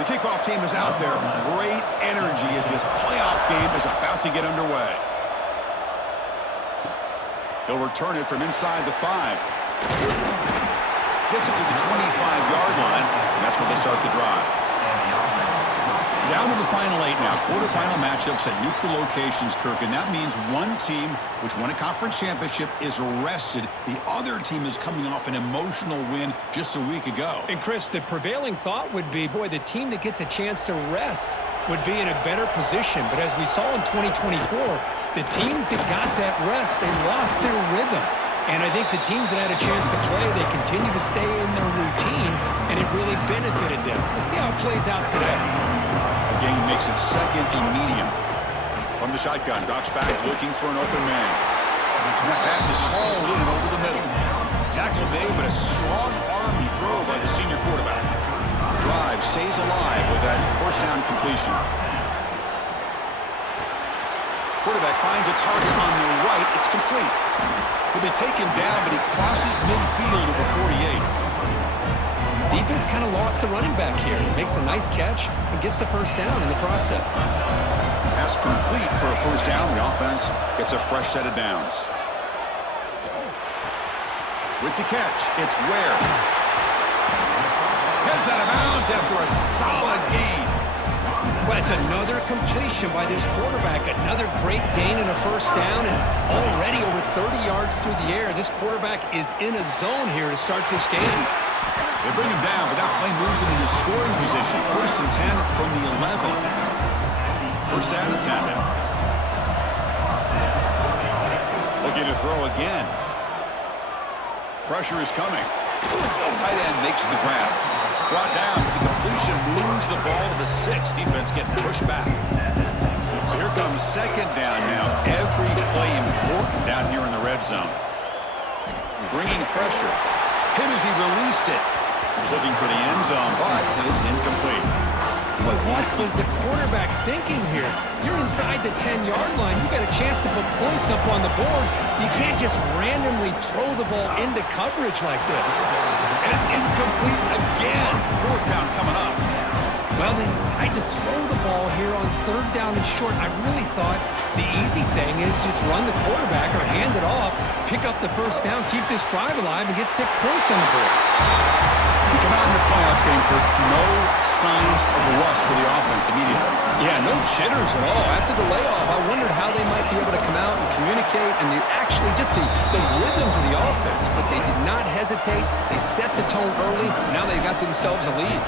The kickoff team is out there. Great energy as this playoff game is about to get underway. He'll return it from inside the 5. Gets it to the 25-yard line, and that's where they start the drive. Down to the final 8 now. Quarterfinal matchups at neutral locations, Kirk, and that means one team, which won a conference championship, is rested. The other team is coming off an emotional win just a week ago. And, Chris, the prevailing thought would be, boy, the team that gets a chance to rest would be in a better position. But as we saw in 2024, the teams that got that rest, they lost their rhythm. And I think the teams that had a chance to play, they continue to stay in their routine, and it really benefited them. Let's see how it plays out today. Gain makes it second and medium. From the shotgun, drops back looking for an open man. And that pass is hauled in over the middle. Tackle made, but a strong arm throw by the senior quarterback. Drive stays alive with that first down completion. Quarterback finds a target on the right. It's complete. He'll be taken down, but he crosses midfield of the 48. Defense kind of lost a running back here. Makes a nice catch and gets the first down in the process. Pass complete for a first down. The offense gets a fresh set of downs. With the catch, it's Ware. Heads out of bounds after a solid gain. Well, it's another completion by this quarterback. Another great gain in a first down, and already over 30 yards through the air. This quarterback is in a zone here to start this game. They bring him down, but that play moves him into scoring position. First and 10 from the 11. First down and 10 now. Looking to throw again. Pressure is coming. Tight end makes the grab. Brought down, but the completion moves the ball to the 6. Defense getting pushed back. So here comes second down now. Every play important down here in the red zone. Bringing pressure. Hit as he released it. He's looking for the end zone, but it's incomplete. But what was the quarterback thinking here? You're inside the 10-yard line. You got a chance to put points up on the board. You can't just randomly throw the ball into coverage like this. And it's incomplete again. Fourth down coming up. Well, they decide to throw the ball here on third down and short. I really thought the easy thing is just run the quarterback or hand it off, pick up the first down, keep this drive alive, and get 6 points on the board. We come out in the playoff game for no signs of rust for the offense immediately. Yeah, no jitters at all. After the layoff, I wondered how they might be able to come out and communicate and actually just the rhythm to the offense. But they did not hesitate. They set the tone early. Now they got themselves a lead.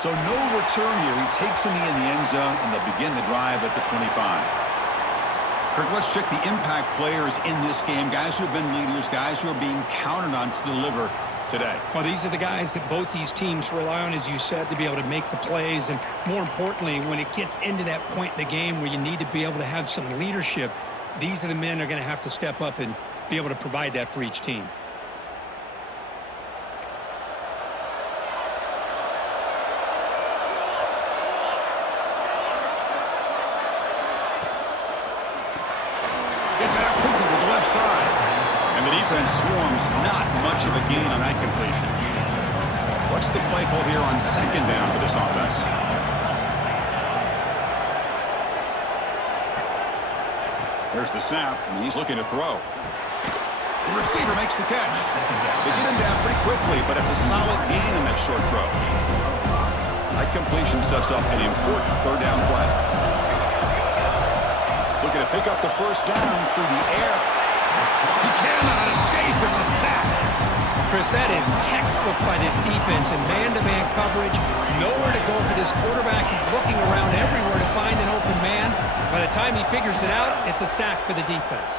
So no return here. He takes a knee in the end zone, and they'll begin the drive at the 25. Kirk, let's check the impact players in this game. Guys who have been leaders, guys who are being counted on to deliver today. Well, these are the guys that both these teams rely on, as you said, to be able to make the plays. And more importantly, when it gets into that point in the game where you need to be able to have some leadership, these are the men that are going to have to step up and be able to provide that for each team. Gets it out quickly to the left side. And the defense swarms. Not much of a gain on that completion. What's the play call here on second down for this offense? There's the snap, and he's looking to throw. The receiver makes the catch. They get him down pretty quickly, but it's a solid gain in that short throw. That completion sets up an important third down play. Looking to pick up the first down through the air. He cannot escape. It's a sack. Chris, that is textbook by this defense in man-to-man coverage. Nowhere to go for this quarterback. He's looking around everywhere to find an open man. By the time he figures it out, it's a sack for the defense.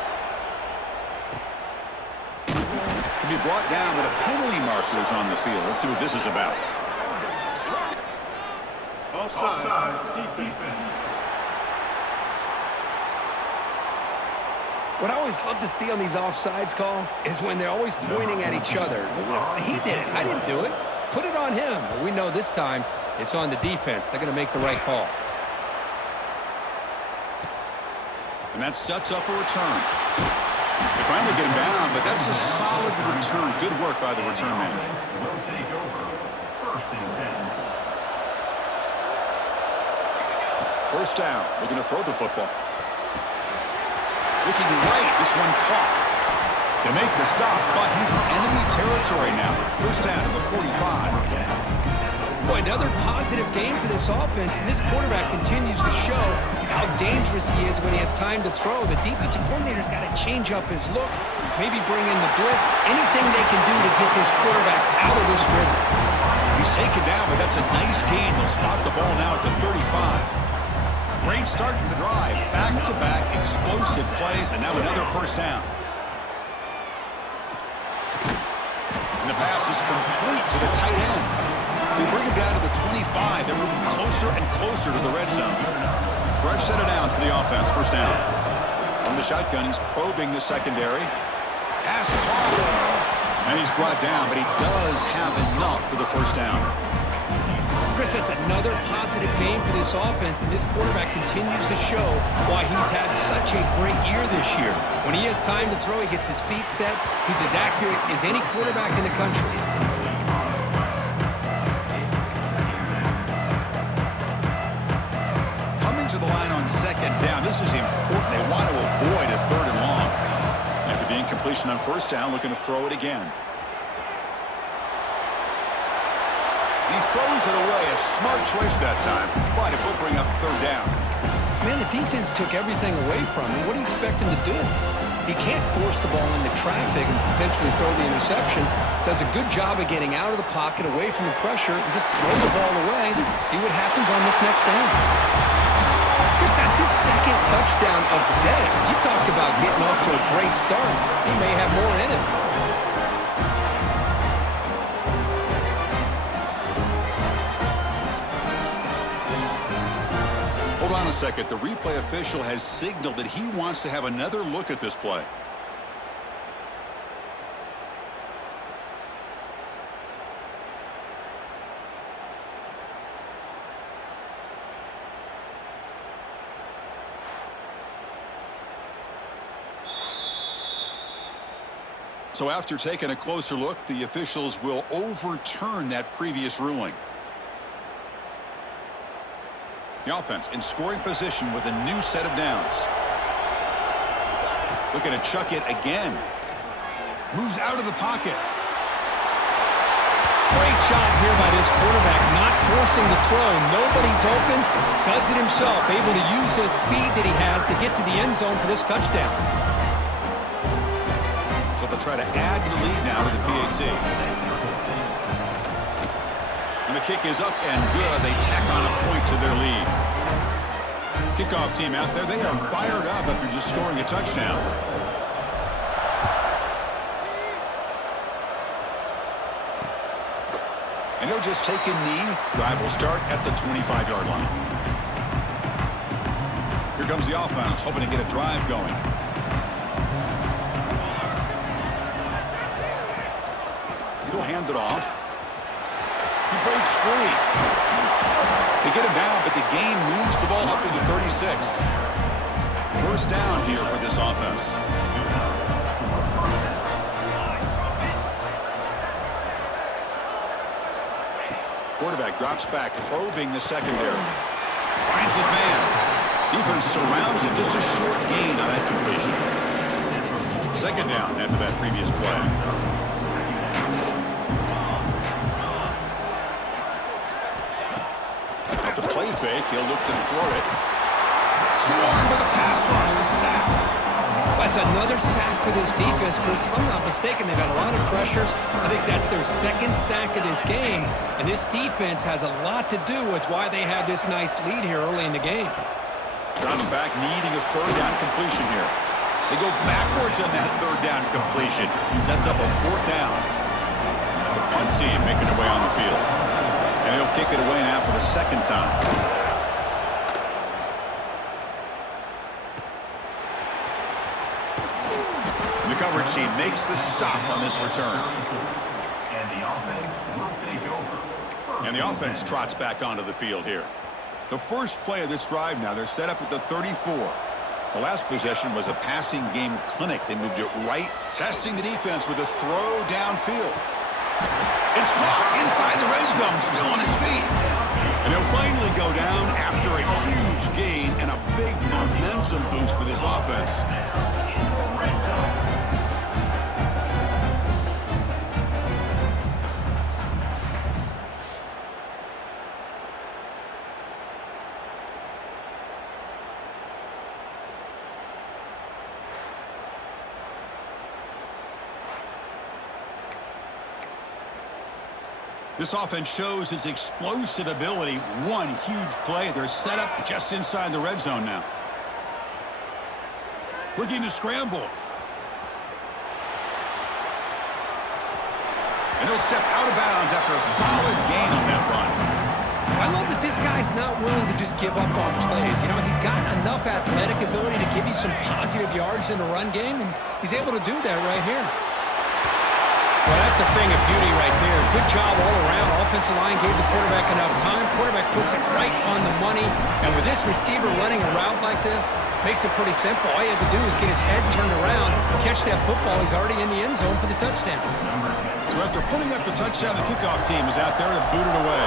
He'll be brought down, but a penalty marker is on the field. Let's see what this is about. Offside. Defense. What I always love to see on these offsides call is when they're always pointing at each other. He did it. I didn't do it. Put it on him. But we know this time it's on the defense. They're going to make the right call. And that sets up a return. They finally get him down, but that's a solid return. Good work by the return man. First down. Looking to throw the football. Looking right. This one caught. They make the stop, but he's in enemy territory now. First down at the 45. Boy, another positive game for this offense, and this quarterback continues to show how dangerous he is when he has time to throw. The defensive coordinator's got to change up his looks, maybe bring in the blitz, anything they can do to get this quarterback out of this rhythm. He's taken down, but that's a nice gain. They'll spot the ball now at the 35. Great start to the drive. Back-to-back explosive plays, and now another first down. And the pass is complete to the tight end. They bring him down to the 25. They're moving closer and closer to the red zone. Fresh set of downs for the offense. First down. From the shotgun, he's probing the secondary. Pass caught. And he's brought down, but he does have enough for the first down. Chris, that's another positive game for this offense, and this quarterback continues to show why he's had such a great year this year. When he has time to throw, he gets his feet set. He's as accurate as any quarterback in the country. To the line on second down. This is important. They want to avoid a third and long. After the incompletion on first down, looking to throw it again. He throws it away. A smart choice that time. But it will bring up third down. Man, the defense took everything away from him. What do you expect him to do? He can't force the ball into traffic and potentially throw the interception. Does a good job of getting out of the pocket, away from the pressure, and just throw the ball away. See what happens on this next down. Chris, that's his second touchdown of the day. You talk about getting off to a great start. He may have more in him. Hold on a second. The replay official has signaled that he wants to have another look at this play. So after taking a closer look, the officials will overturn that previous ruling. The offense in scoring position with a new set of downs. Looking to chuck it again. Moves out of the pocket. Great job here by this quarterback, not forcing the throw. Nobody's open. Does it himself, able to use the speed that he has to get to the end zone for this touchdown. Try to add to the lead now with the PAT. And the kick is up and good. They tack on a point to their lead. Kickoff team out there. They are fired up after just scoring a touchdown. And he'll just take a knee. Drive will start at the 25-yard line. Here comes the offense, hoping to get a drive going. He'll hand it off. He breaks free. They get him down, but the gain moves the ball up to the 36. First down here for this offense. Quarterback drops back, probing the secondary. Finds his man. Defense surrounds him. Just a short gain on that completion. Second down after that previous play. Play fake, he'll look to throw it. Swarmed with a pass rush, a sack. That's another sack for this defense, Chris. If I'm not mistaken, they've got a lot of pressures. I think that's their second sack of this game, and this defense has a lot to do with why they have this nice lead here early in the game. Drops back, needing a third down completion here. They go backwards on that third down completion. Sets up a fourth down. The punt team making their way on the field. And he'll kick it away now for the second time. And the coverage team makes the stop on this return. And the offense trots back onto the field here. The first play of this drive now, they're set up at the 34. The last possession was a passing game clinic. They moved it right, testing the defense with a throw downfield. It's caught inside the red zone, still on his feet. And he'll finally go down after a huge gain and a big momentum boost for this offense. This offense shows its explosive ability. One huge play. They're set up just inside the red zone now. Looking to scramble. And he'll step out of bounds after a solid gain on that run. I love that this guy's not willing to just give up on plays. You know, he's got enough athletic ability to give you some positive yards in the run game, and he's able to do that right here. Well, that's a thing of beauty right there. Good job all around. Offensive line gave the quarterback enough time. Quarterback puts it right on the money. And with this receiver running a route like this, makes it pretty simple. All you have to do is get his head turned around, catch that football. He's already in the end zone for the touchdown. So after putting up the touchdown, the kickoff team is out there to boot it away.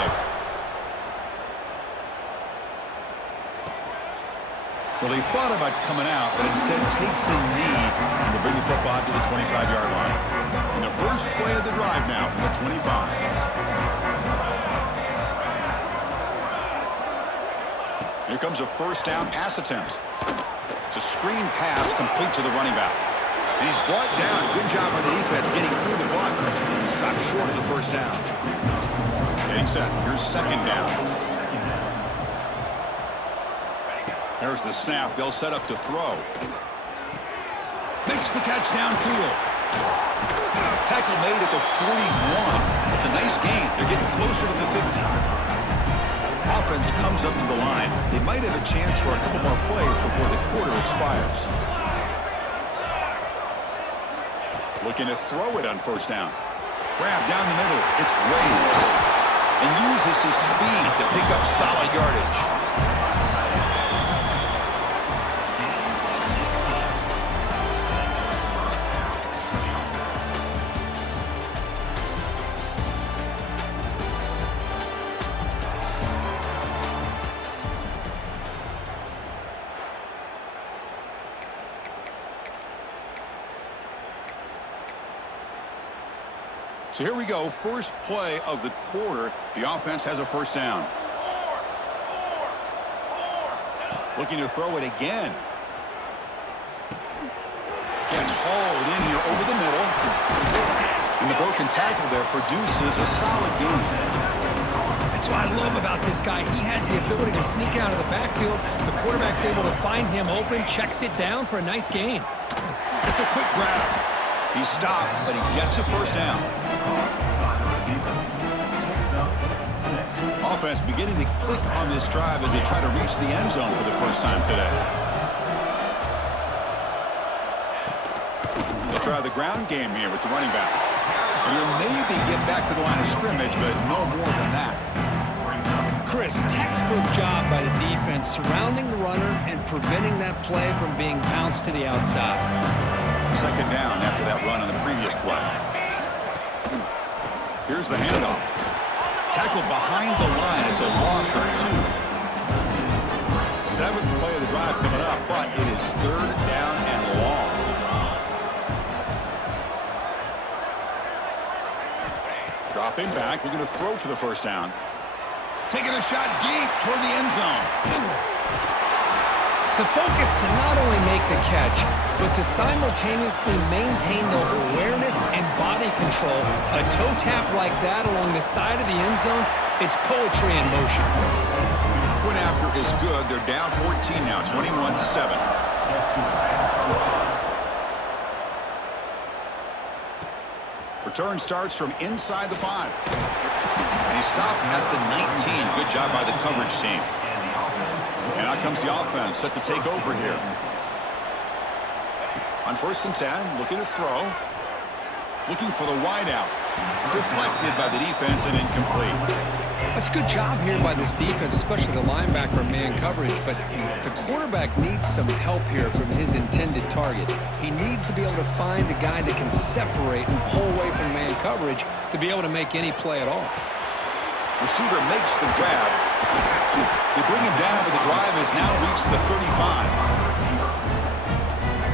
Well, he thought about coming out, but instead takes a knee to bring the football to the 25-yard line. And the first play of the drive now from the 25. Here comes a first down pass attempt. It's a screen pass complete to the running back. And he's brought down. Good job by the defense getting through the blockers. Stopped short of the first down. Getting set. Here's second down. There's the snap. They'll set up to throw. Makes the catch downfield. Tackle made at the 41. It's a nice gain. They're getting closer to the 50. Offense comes up to the line. They might have a chance for a couple more plays before the quarter expires. Looking to throw it on first down. Grab down the middle. It's Waves. And uses his speed to pick up solid yardage. So here we go, first play of the quarter. The offense has a first down. Looking to throw it again. Gets hauled in here over the middle. And the broken tackle there produces a solid gain. That's what I love about this guy. He has the ability to sneak out of the backfield. The quarterback's able to find him open, checks it down for a nice gain. It's a quick grab. He stopped, but he gets a first down. Offense beginning to click on this drive as they try to reach the end zone for the first time today. They'll try the ground game here with the running back. And he'll maybe get back to the line of scrimmage, but no more than that. Chris, textbook job by the defense surrounding the runner and preventing that play from being bounced to the outside. Second down after that run on the previous play. Here's the handoff. Tackled behind the line. It's a loss of 2. Seventh play of the drive coming up, but it is third down and long. Dropping back. Looking to throw for the first down. Taking a shot deep toward the end zone. The focus to not only make the catch, but to simultaneously maintain the awareness and body control. A toe tap like that along the side of the end zone, it's poetry in motion. Went after is good. They're down 14 now, 21-7. Return starts from inside the 5. And he stopped at the 19. Good job by the coverage team. And out comes the offense, set to take over here. On 1st and 10, looking to throw. Looking for the wideout. Deflected by the defense and incomplete. That's a good job here by this defense, especially the linebacker man coverage, but the quarterback needs some help here from his intended target. He needs to be able to find the guy that can separate and pull away from man coverage to be able to make any play at all. Receiver makes the grab. They bring him down, but the drive has now reached the 35.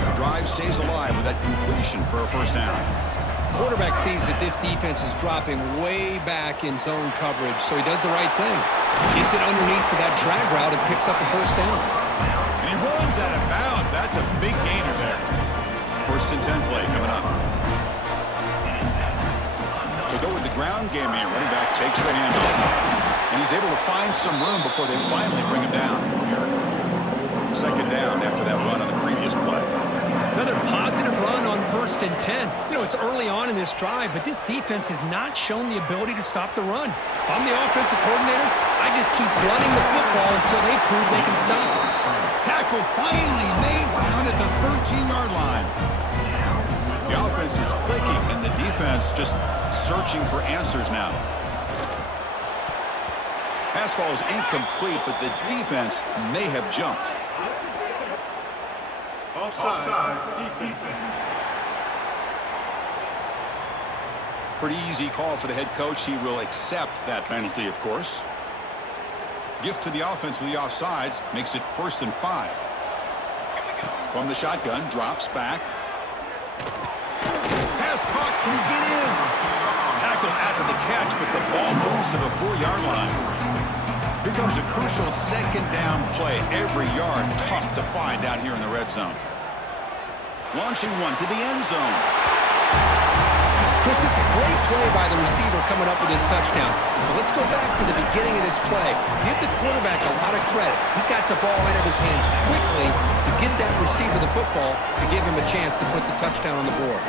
The drive stays alive with that completion for a first down. Quarterback sees that this defense is dropping way back in zone coverage, so he does the right thing. Gets it underneath to that drag route and picks up a first down. And he runs out of bounds. That's a big gainer there. First and 10 play coming up. They go with the ground game here. Running back takes the handoff. And he's able to find some room before they finally bring him down. Second down after that run on the previous play. Another positive run on first and 10. You know, it's early on in this drive, but this defense has not shown the ability to stop the run. If I'm the offensive coordinator, I just keep running the football until they prove they can stop. Tackle finally made down at the 13-yard line. The offense is clicking, and the defense just searching for answers now. Pass ball is incomplete, but the defense may have jumped. Offside defense. Pretty easy call for the head coach. He will accept that penalty, of course. Gift to the offense with the offsides makes it 1st and 5. From the shotgun, drops back. Pass caught. Can he get in? Tackle after the catch, but the ball moves to the 4-yard line. Here comes a crucial second down play. Every yard tough to find out here in the red zone. Launching one to the end zone. Chris, this is a great play by the receiver coming up with his touchdown. But let's go back to the beginning of this play. Give the quarterback a lot of credit. He got the ball out of his hands quickly to get that receiver the football to give him a chance to put the touchdown on the board.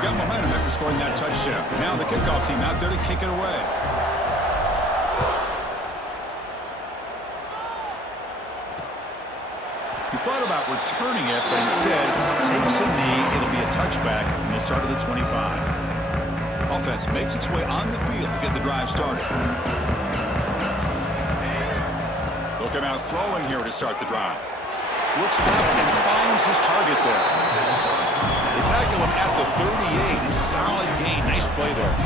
Got momentum after scoring that touchdown. Now the kickoff team out there to kick it away. He thought about returning it, but instead takes a knee. It'll be a touchback, and he'll start at the 25. Offense makes its way on the field to get the drive started. They'll come out throwing here to start the drive. Looks left and finds his target there. They tackle him at the 38. Solid gain. Nice play there.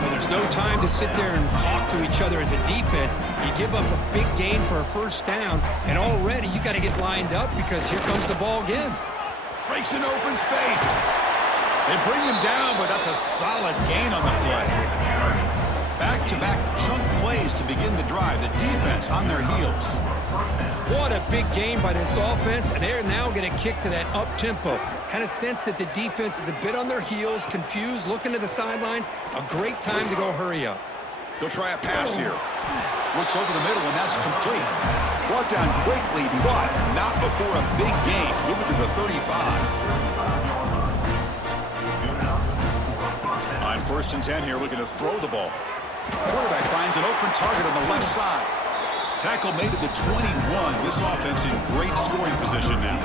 Well, there's no time to sit there and talk to each other as a defense. You give up a big gain for a first down, and already you got to get lined up because here comes the ball again. Breaks an open space. They bring him down, but that's a solid gain on the play. Back-to-back chunk plays to begin the drive. The defense on their heels. What a big game by this offense, and they're now going to kick to that up-tempo. Kind of sense that the defense is a bit on their heels, confused, looking to the sidelines. A great time to go hurry up. They'll try a pass here. Looks over the middle, and that's complete. Brought down quickly, but not before a big gain. Moving to the 35. On 1st and 10 here, looking to throw the ball. Quarterback finds an open target on the left side. Tackle made at the 21. This offense in great scoring position now.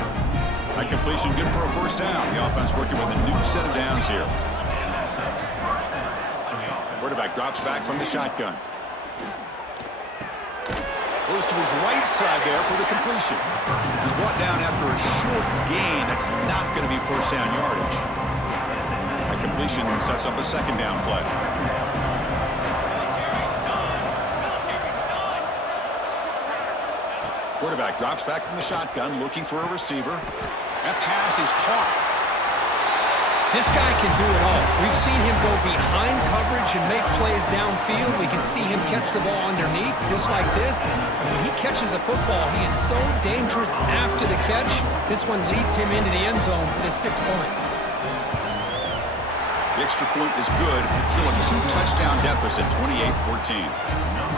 That completion good for a first down. The offense working with a new set of downs here. Quarterback drops back from the shotgun. Goes to his right side there for the completion. He's brought down after a short gain. That's not going to be first down yardage. That completion sets up a second down play. Quarterback drops back from the shotgun, looking for a receiver. That pass is caught. This guy can do it all. We've seen him go behind coverage and make plays downfield. We can see him catch the ball underneath, just like this. And when he catches a football, he is so dangerous after the catch. This one leads him into the end zone for the 6 points. The extra point is good. Still a 2-touchdown deficit, 28-14.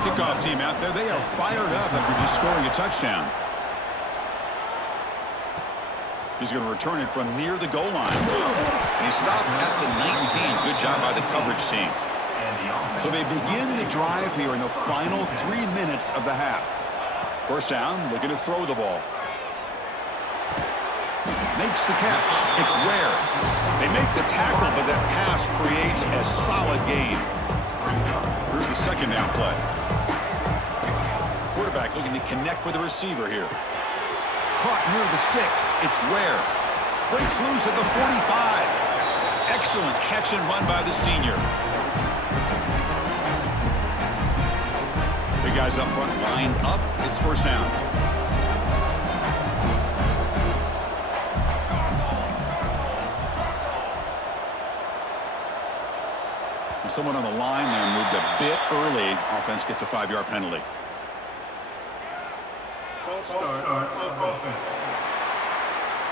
Kickoff team out there, they are fired up after just scoring a touchdown. He's going to return it from near the goal line. And he stopped at the 19. Good job by the coverage team. So they begin the drive here in the final 3 minutes of the half. First down, looking to throw the ball. Makes the catch. It's rare. They make the tackle, but that pass creates a solid gain. Here's the second down play. Quarterback looking to connect with the receiver here. Caught near the sticks. It's Ware. Breaks loose at the 45. Excellent catch and run by the senior. Big guys up front lined up. It's first down. Someone on the line there moved a bit early. Offense gets a 5-yard penalty.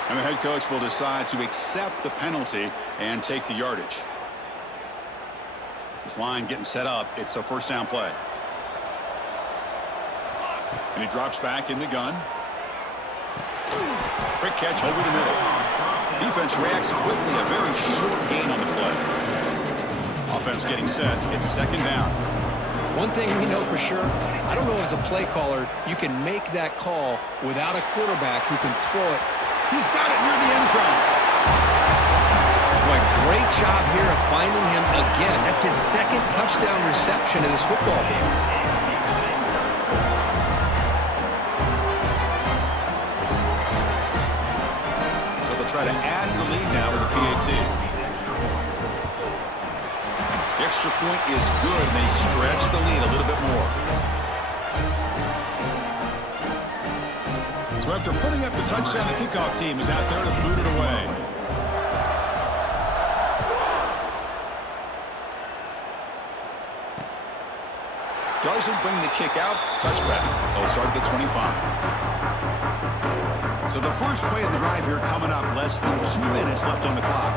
And the head coach will decide to accept the penalty and take the yardage. This line getting set up. It's a first down play. And he drops back in the gun. Quick catch over the middle. Defense reacts quickly. A very short gain on the play. Offense getting set. It's second down. One thing we know for sure, I don't know as a play caller, you can make that call without a quarterback who can throw it. He's got it near the end zone. Boy, great job here of finding him again. That's his second touchdown reception in this football game. So they'll try to add to the lead now with a PAT. The extra point is good, and they stretch the lead a little bit more. So after putting up the touchdown, the kickoff team is out there to boot it away. Doesn't bring the kick out. Touchback. They'll start at the 25. So the first play of the drive here coming up. Less than 2 minutes left on the clock.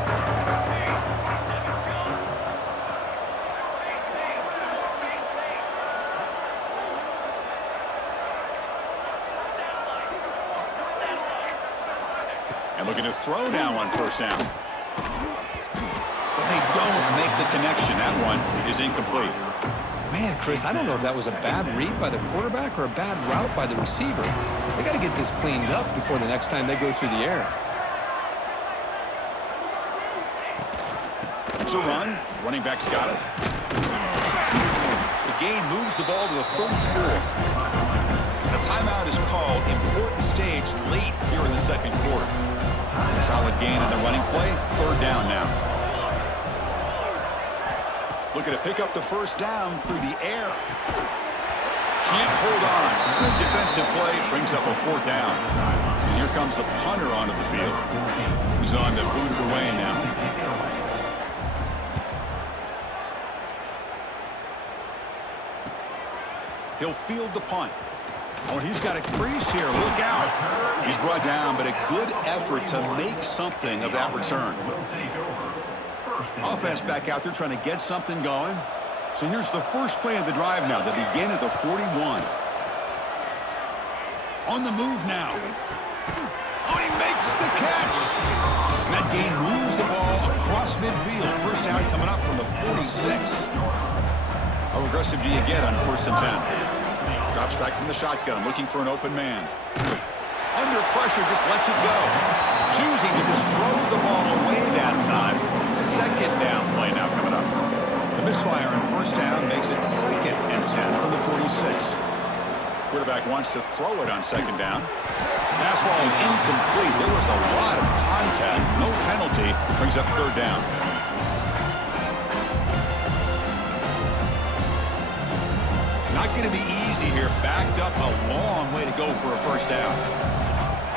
And looking to throw now on first down. But they don't make the connection. That one is incomplete. Man, Chris, I don't know if that was a bad read by the quarterback or a bad route by the receiver. They got to get this cleaned up before the next time they go through the air. It's a run. Running back's got it. The gain moves the ball to the 34. And a timeout is called. Important stage late here in the second quarter. Solid gain in the running play. Third down now. Looking to pick up the first down through the air. Can't hold on. Good defensive play. Brings up a fourth down. And here comes the punter onto the field. He's on to boot it away now. He'll field the punt. Oh, and he's got a crease here. Look out. He's brought down, but a good effort to make something of that return. Offense back out there trying to get something going. So here's the first play of the drive now. They begin at the 41. On the move now. Oh, he makes the catch. And that gain moves the ball across midfield. First down coming up from the 46. How aggressive do you get on first and 10? Drops back from the shotgun, looking for an open man. Under pressure, just lets it go. Choosing to just throw the ball away that time. Second down play now coming up. The misfire on first down makes it second and 10 from the 46. Quarterback wants to throw it on second down. Pass ball is incomplete. There was a lot of contact. No penalty. Brings up third down. Not going to be easy here. Backed up a long way to go for a first down.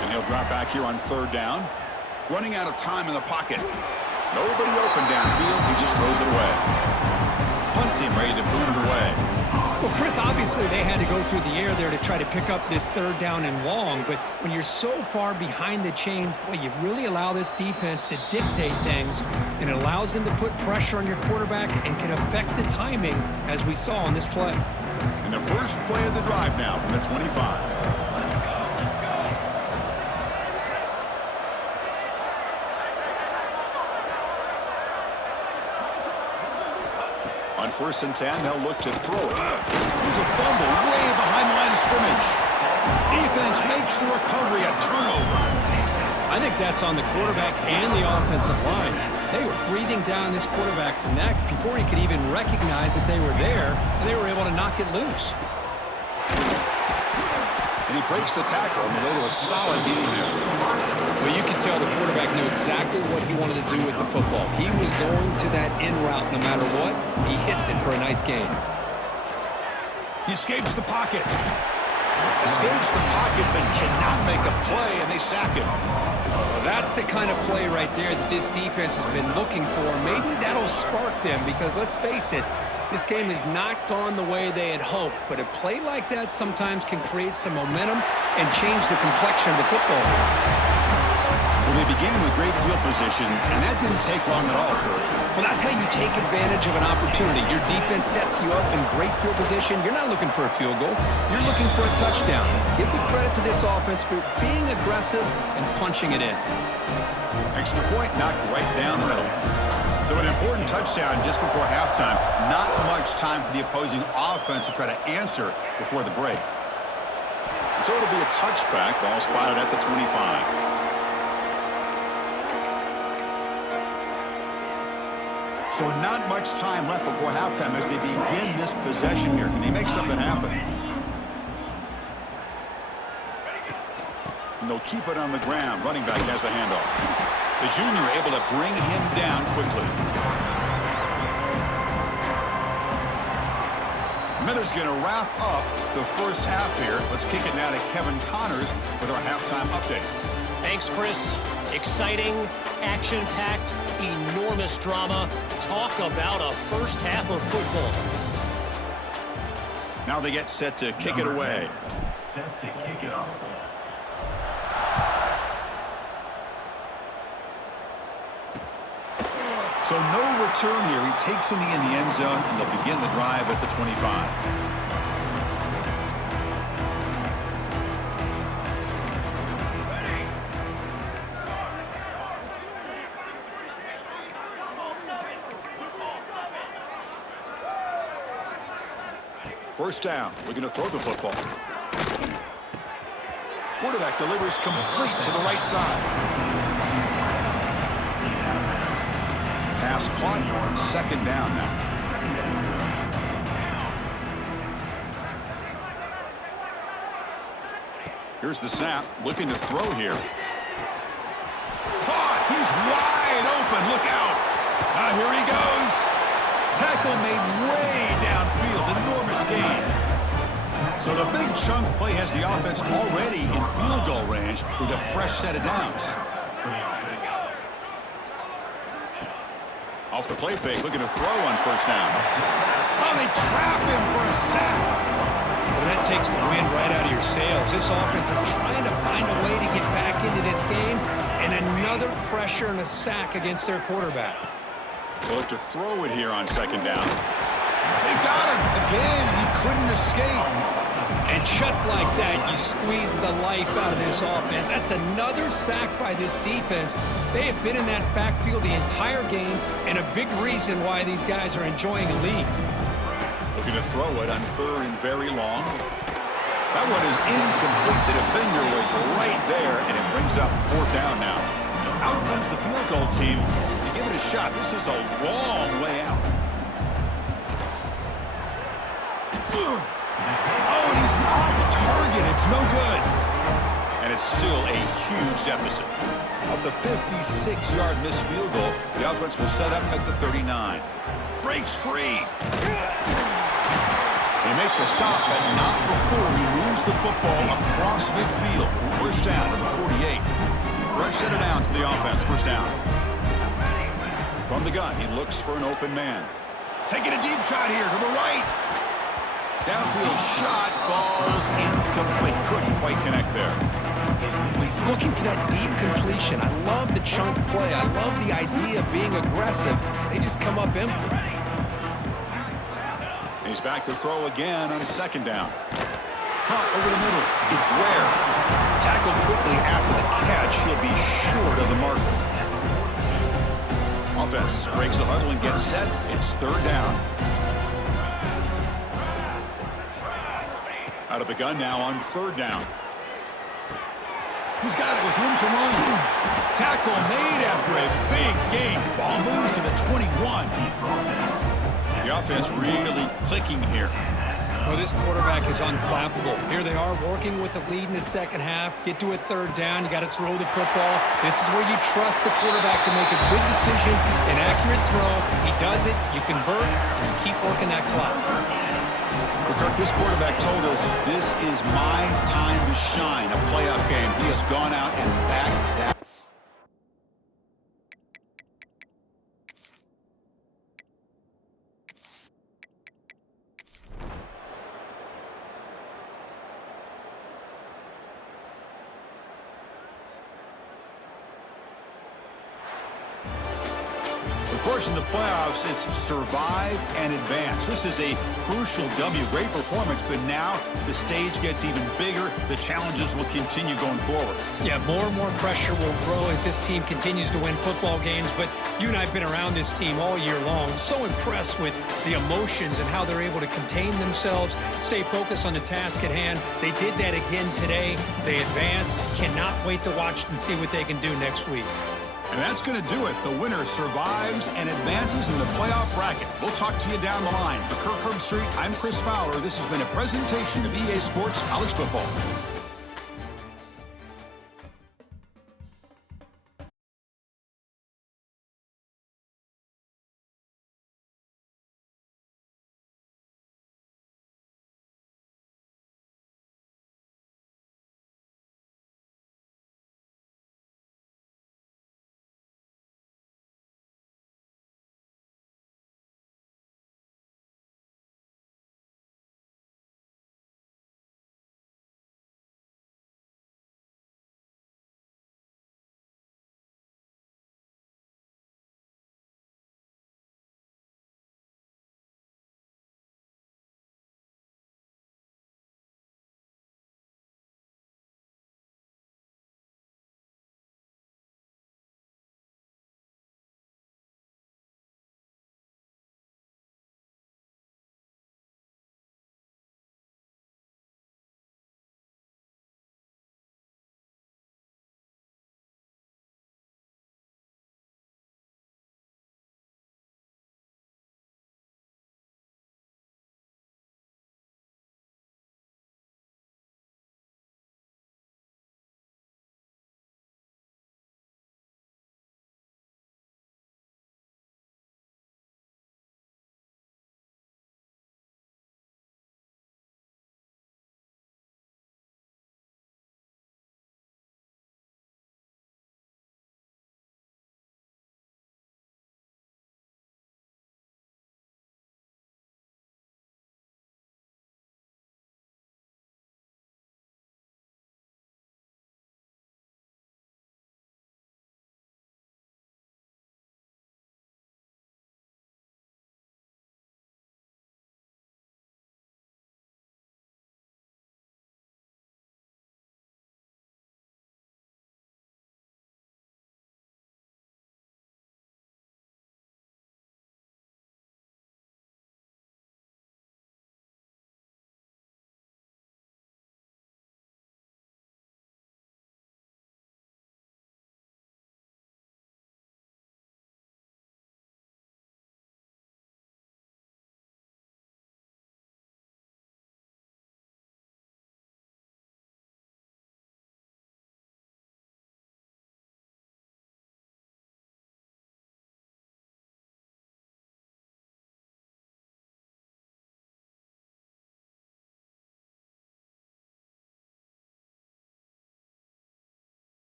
And he'll drop back here on third down. Running out of time in the pocket. Nobody open downfield. He just throws it away. Punt team ready to boot it away. Well, Chris, obviously they had to go through the air there to try to pick up this third down and long. But when you're so far behind the chains, boy, you really allow this defense to dictate things. And it allows them to put pressure on your quarterback and can affect the timing, as we saw on this play. And the first play of the drive now from the 25. On first and 10, they'll look to throw it. There's a fumble way behind the line of scrimmage. Defense makes the recovery, a turnover. I think that's on the quarterback and the offensive line. They were breathing down this quarterback's neck before he could even recognize that they were there, and they were able to knock it loose. And he breaks the tackle on the way to a solid gain there. Well, you can tell the quarterback knew exactly what he wanted to do with the football. He was going to that in route no matter what. He hits it for a nice gain. He escapes the pocket. Escapes the pocket, but cannot make a play, and they sack him. Well, that's the kind of play right there that this defense has been looking for. Maybe that'll spark them because, let's face it, this game has not gone the way they had hoped. But a play like that sometimes can create some momentum and change the complexion of the football game. Well, they began with great field position, and that didn't take long at all, Kurt. Well, that's how you take advantage of an opportunity. Your defense sets you up in great field position. You're not looking for a field goal. You're looking for a touchdown. Give the credit to this offense for being aggressive and punching it in. Extra point knocked right down the middle. So an important touchdown just before halftime. Not much time for the opposing offense to try to answer before the break. So it'll be a touchback, ball spotted at the 25. So not much time left before halftime as they begin this possession here. Can they make something happen? And they'll keep it on the ground. Running back has the handoff. The junior able to bring him down quickly. Miller's going to wrap up the first half here. Let's kick it now to Kevin Connors with our halftime update. Thanks, Chris. Exciting, action-packed, enormous drama. Talk about a first half of football. Now they get set to kick it away. Set to kick it off. So no return here. He takes in the end zone, and they'll begin the drive at the 25. First down, looking to throw the football. Quarterback delivers complete to the right side. Pass caught, second down now. Here's the snap, looking to throw here. Caught, he's wide open, look out. Now here he goes. Tackle made way downfield, enormous gain. So the big chunk play has the offense already in field goal range with a fresh set of downs. Off the play fake, looking to throw on first down. Oh, they trap him for a sack. Well, that takes the wind right out of your sails. This offense is trying to find a way to get back into this game, and another pressure and a sack against their quarterback. They'll look to throw it here on second down. They've got him. Again, he couldn't escape. And just like that, you squeeze the life out of this offense. That's another sack by this defense. They have been in that backfield the entire game, and a big reason why these guys are enjoying a lead. Looking to throw it on third and very long. That one is incomplete. The defender was right there, and it brings up fourth down now. Out comes the field goal team to give it a shot. This is a long way out. Oh, and he's off target. It's no good. And it's still a huge deficit. Off the 56-yard missed field goal, the offense will set up at the 39. Breaks free. They make the stop, but not before he moves the football across midfield. First down to the 48. Fresh set of downs for the offense. First down. From the gun, he looks for an open man. Taking a deep shot here to the right. Downfield shot falls incomplete. Couldn't quite connect there. He's looking for that deep completion. I love the chunk play. I love the idea of being aggressive. They just come up empty. He's back to throw again on second down. Caught over the middle. It's Ware. Tackled quickly after the catch. He'll be short of the marker. Offense breaks the huddle and gets set. It's third down. Out of the gun now on third down. He's got it with room to run. Tackle made after a big gain. Ball moves to the 21. The offense really clicking here. Well, this quarterback is unflappable. Here they are working with the lead in the second half. Get to a third down. You got to throw the football. This is where you trust the quarterback to make a good decision, an accurate throw. He does it, you convert, and you keep working that clock. Well, Kirk, this quarterback told us this is my time to shine, a playoff game. He has gone out and backed that. Of course, in the playoffs, it's survive and advance. This is a crucial W. Great performance, but now the stage gets even bigger. The challenges will continue going forward. Yeah, more and more pressure will grow as this team continues to win football games, but you and I have been around this team all year long. So impressed with the emotions and how they're able to contain themselves, stay focused on the task at hand. They did that again today. They advance. Cannot wait to watch and see what they can do next week. And that's going to do it. The winner survives and advances in the playoff bracket. We'll talk to you down the line. For Kirk Herbstreit, I'm Chris Fowler. This has been a presentation of EA Sports College Football.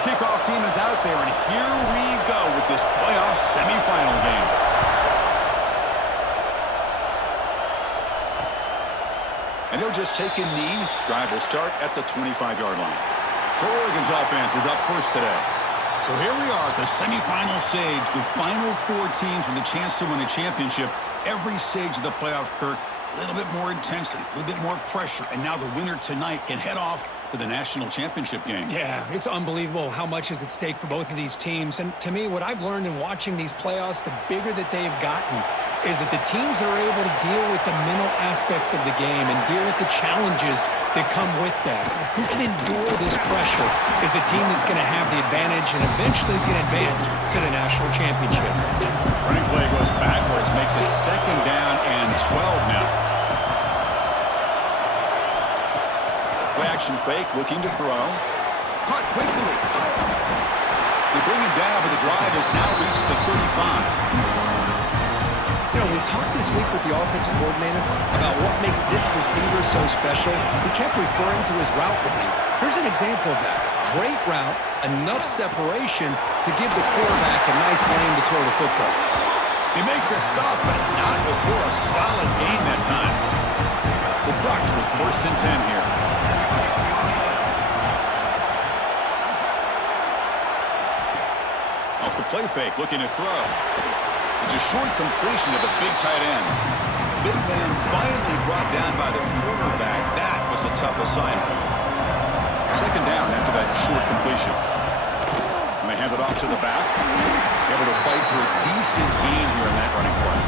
The kickoff team is out there, and here we go with this playoff semifinal game. And he'll just take a knee. Drive will start at the 25-yard line. So Oregon's offense is up first today. So here we are at the semifinal stage, the final 4 teams with a chance to win a championship. Every stage of the playoff, Kirk, a little bit more intensity, a little bit more pressure, and now the winner tonight can head off to the national championship game. Yeah, it's unbelievable how much is at stake for both of these teams. And to me, what I've learned in watching these playoffs, the bigger that they've gotten, is that the teams are able to deal with the mental aspects of the game and deal with the challenges that come with that. Who can endure this pressure is the team that's going to have the advantage and eventually is going to advance to the national championship. Running play goes backwards, makes it 2nd down and 12 now. Play action fake, looking to throw. Caught quickly. They bring him down, but the drive has now reached the 35. You know, we talked this week with the offensive coordinator about what makes this receiver so special. He kept referring to his route running. Here's an example of that. Great route, enough separation to give the quarterback a nice lane to throw the football. They make the stop, but not before a solid gain that time. The Ducks with 1st and 10 here. Off the play fake, looking to throw. It's a short completion to the big tight end. Big man finally brought down by the quarterback. That was a tough assignment. 2nd down after that short completion. And they hand it off to the back. Able to fight for a decent gain here in that running play.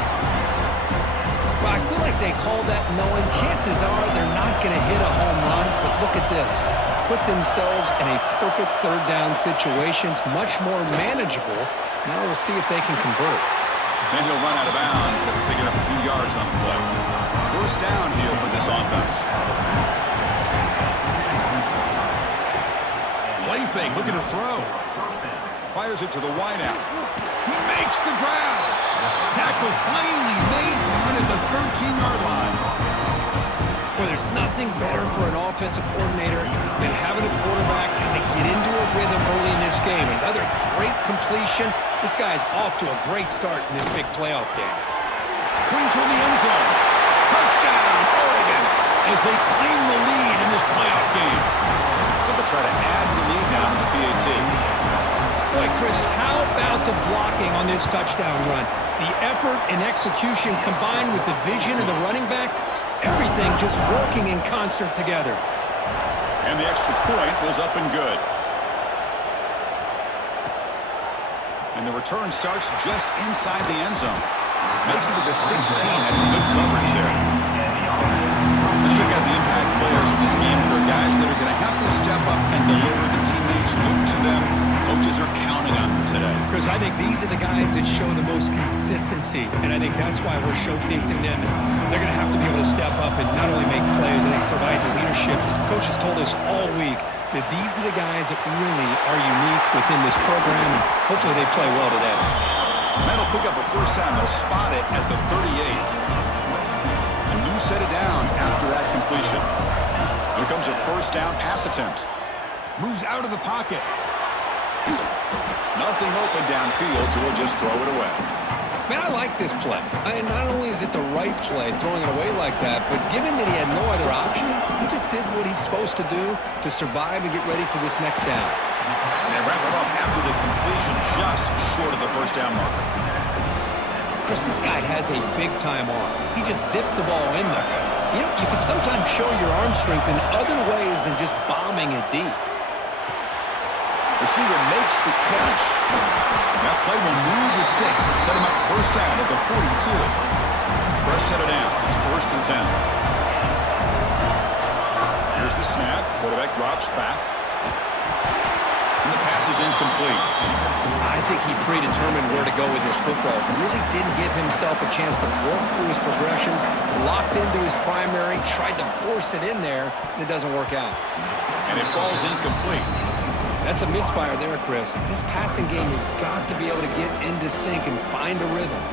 Well, I feel like they called that knowing chances are they're not going to hit a home run, but look at this. Put themselves in a perfect 3rd down situation. It's much more manageable. Now we'll see if they can convert. And he'll run out of bounds after picking up a few yards on the play. 1st down here for this offense. Play fake, looking to throw. Fires it to the wideout. He makes the grab. Tackle finally made down at the 13-yard line. Well, there's nothing better for an offensive coordinator than having a quarterback kind of get into a rhythm early in this game. Another great completion. This guy's off to a great start in this big playoff game. Clean toward the end zone. Touchdown, Oregon, as they claim the lead in this playoff game. So they'll try to add to the lead now to the PAT. Boy, Chris, how about the blocking on this touchdown run? The effort and execution combined with the vision of the running back, everything just working in concert together. And the extra point was up and good. And the return starts just inside the end zone. Makes it to the 16. That's good coverage there. Let's check out the impact players in this game. For guys that are going to have to step up and deliver. The teammates look to them. Coaches are counting on them today. Chris, I think these are the guys that show the most consistency, and I think that's why we're showcasing them. They're going to have to be able to step up and not only make plays, I think provide the leadership. Coaches told us all week that these are the guys that really are unique within this program, and hopefully they play well today. That'll pick up a 1st down. They'll spot it at the 38. A new set of downs after that completion. Here comes a 1st down pass attempt. Moves out of the pocket. Nothing open downfield, so he'll just throw it away. Man, I like this play. Not only is it the right play, throwing it away like that, but given that he had no other option, he just did what he's supposed to do to survive and get ready for this next down. And they wrap him up after the completion, just short of the 1st down marker. Chris, this guy has a big-time arm. He just zipped the ball in there. You know, you can sometimes show your arm strength in other ways than just bombing it deep. Receiver makes the catch. That play will move the sticks. Set him up 1st down at the 42. Fresh set of downs. It's 1st and 10. Here's the snap. Quarterback drops back. And the pass is incomplete. I think he predetermined where to go with his football. Really didn't give himself a chance to work through his progressions. Locked into his primary. Tried to force it in there, and it doesn't work out. And it falls incomplete. That's a misfire there, Chris. This passing game has got to be able to get into sync and find a rhythm.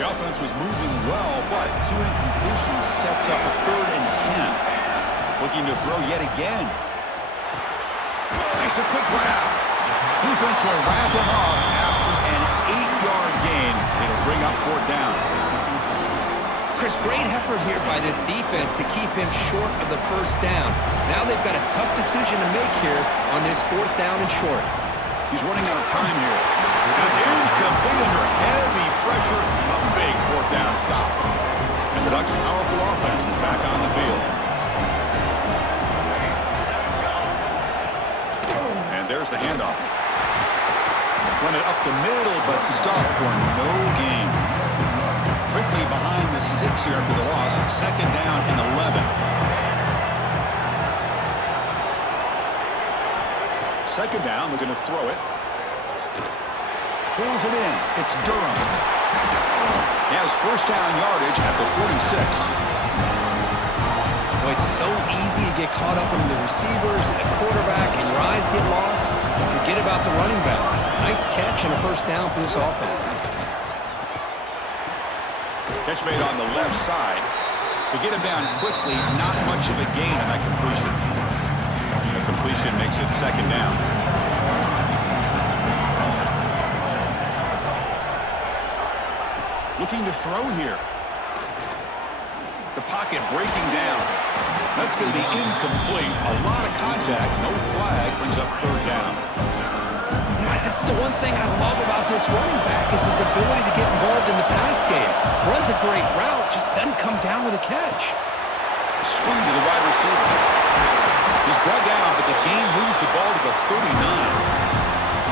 The offense was moving well, but 2 incompletions sets up a 3rd and 10. Looking to throw yet again. They makes a quick grab. Defense will wrap him up after an 8-yard gain. It'll bring up 4th down. Chris, great effort here by this defense to keep him short of the 1st down. Now they've got a tough decision to make here on this 4th down and short. He's running out of time here. And it's incomplete under heavy pressure. A big 4th down stop. And the Ducks' powerful offense is back on the field. And there's the handoff. Run it up the middle, but stuffed for no gain. Quickly behind the sticks here after the loss. 2nd down and 11. 2nd down, we're going to throw it. Pulls it in. It's Durham. He has 1st down yardage at the 46. Well, it's so easy to get caught up in the receivers and the quarterback, and your eyes get lost, and forget about the running back. Nice catch and a 1st down for this offense. Catch made on the left side. To get him down quickly, not much of a gain on that completion. The completion makes it 2nd down. Looking to throw here. The pocket breaking down. That's going to be incomplete. A lot of contact. No flag. Brings up 3rd down. You know, this is the one thing I love about this running back is his ability to get involved in the pass game. Runs a great route, just doesn't come down with a catch. Swing to the wide receiver. He's brought down, but the game moves the ball to the 39.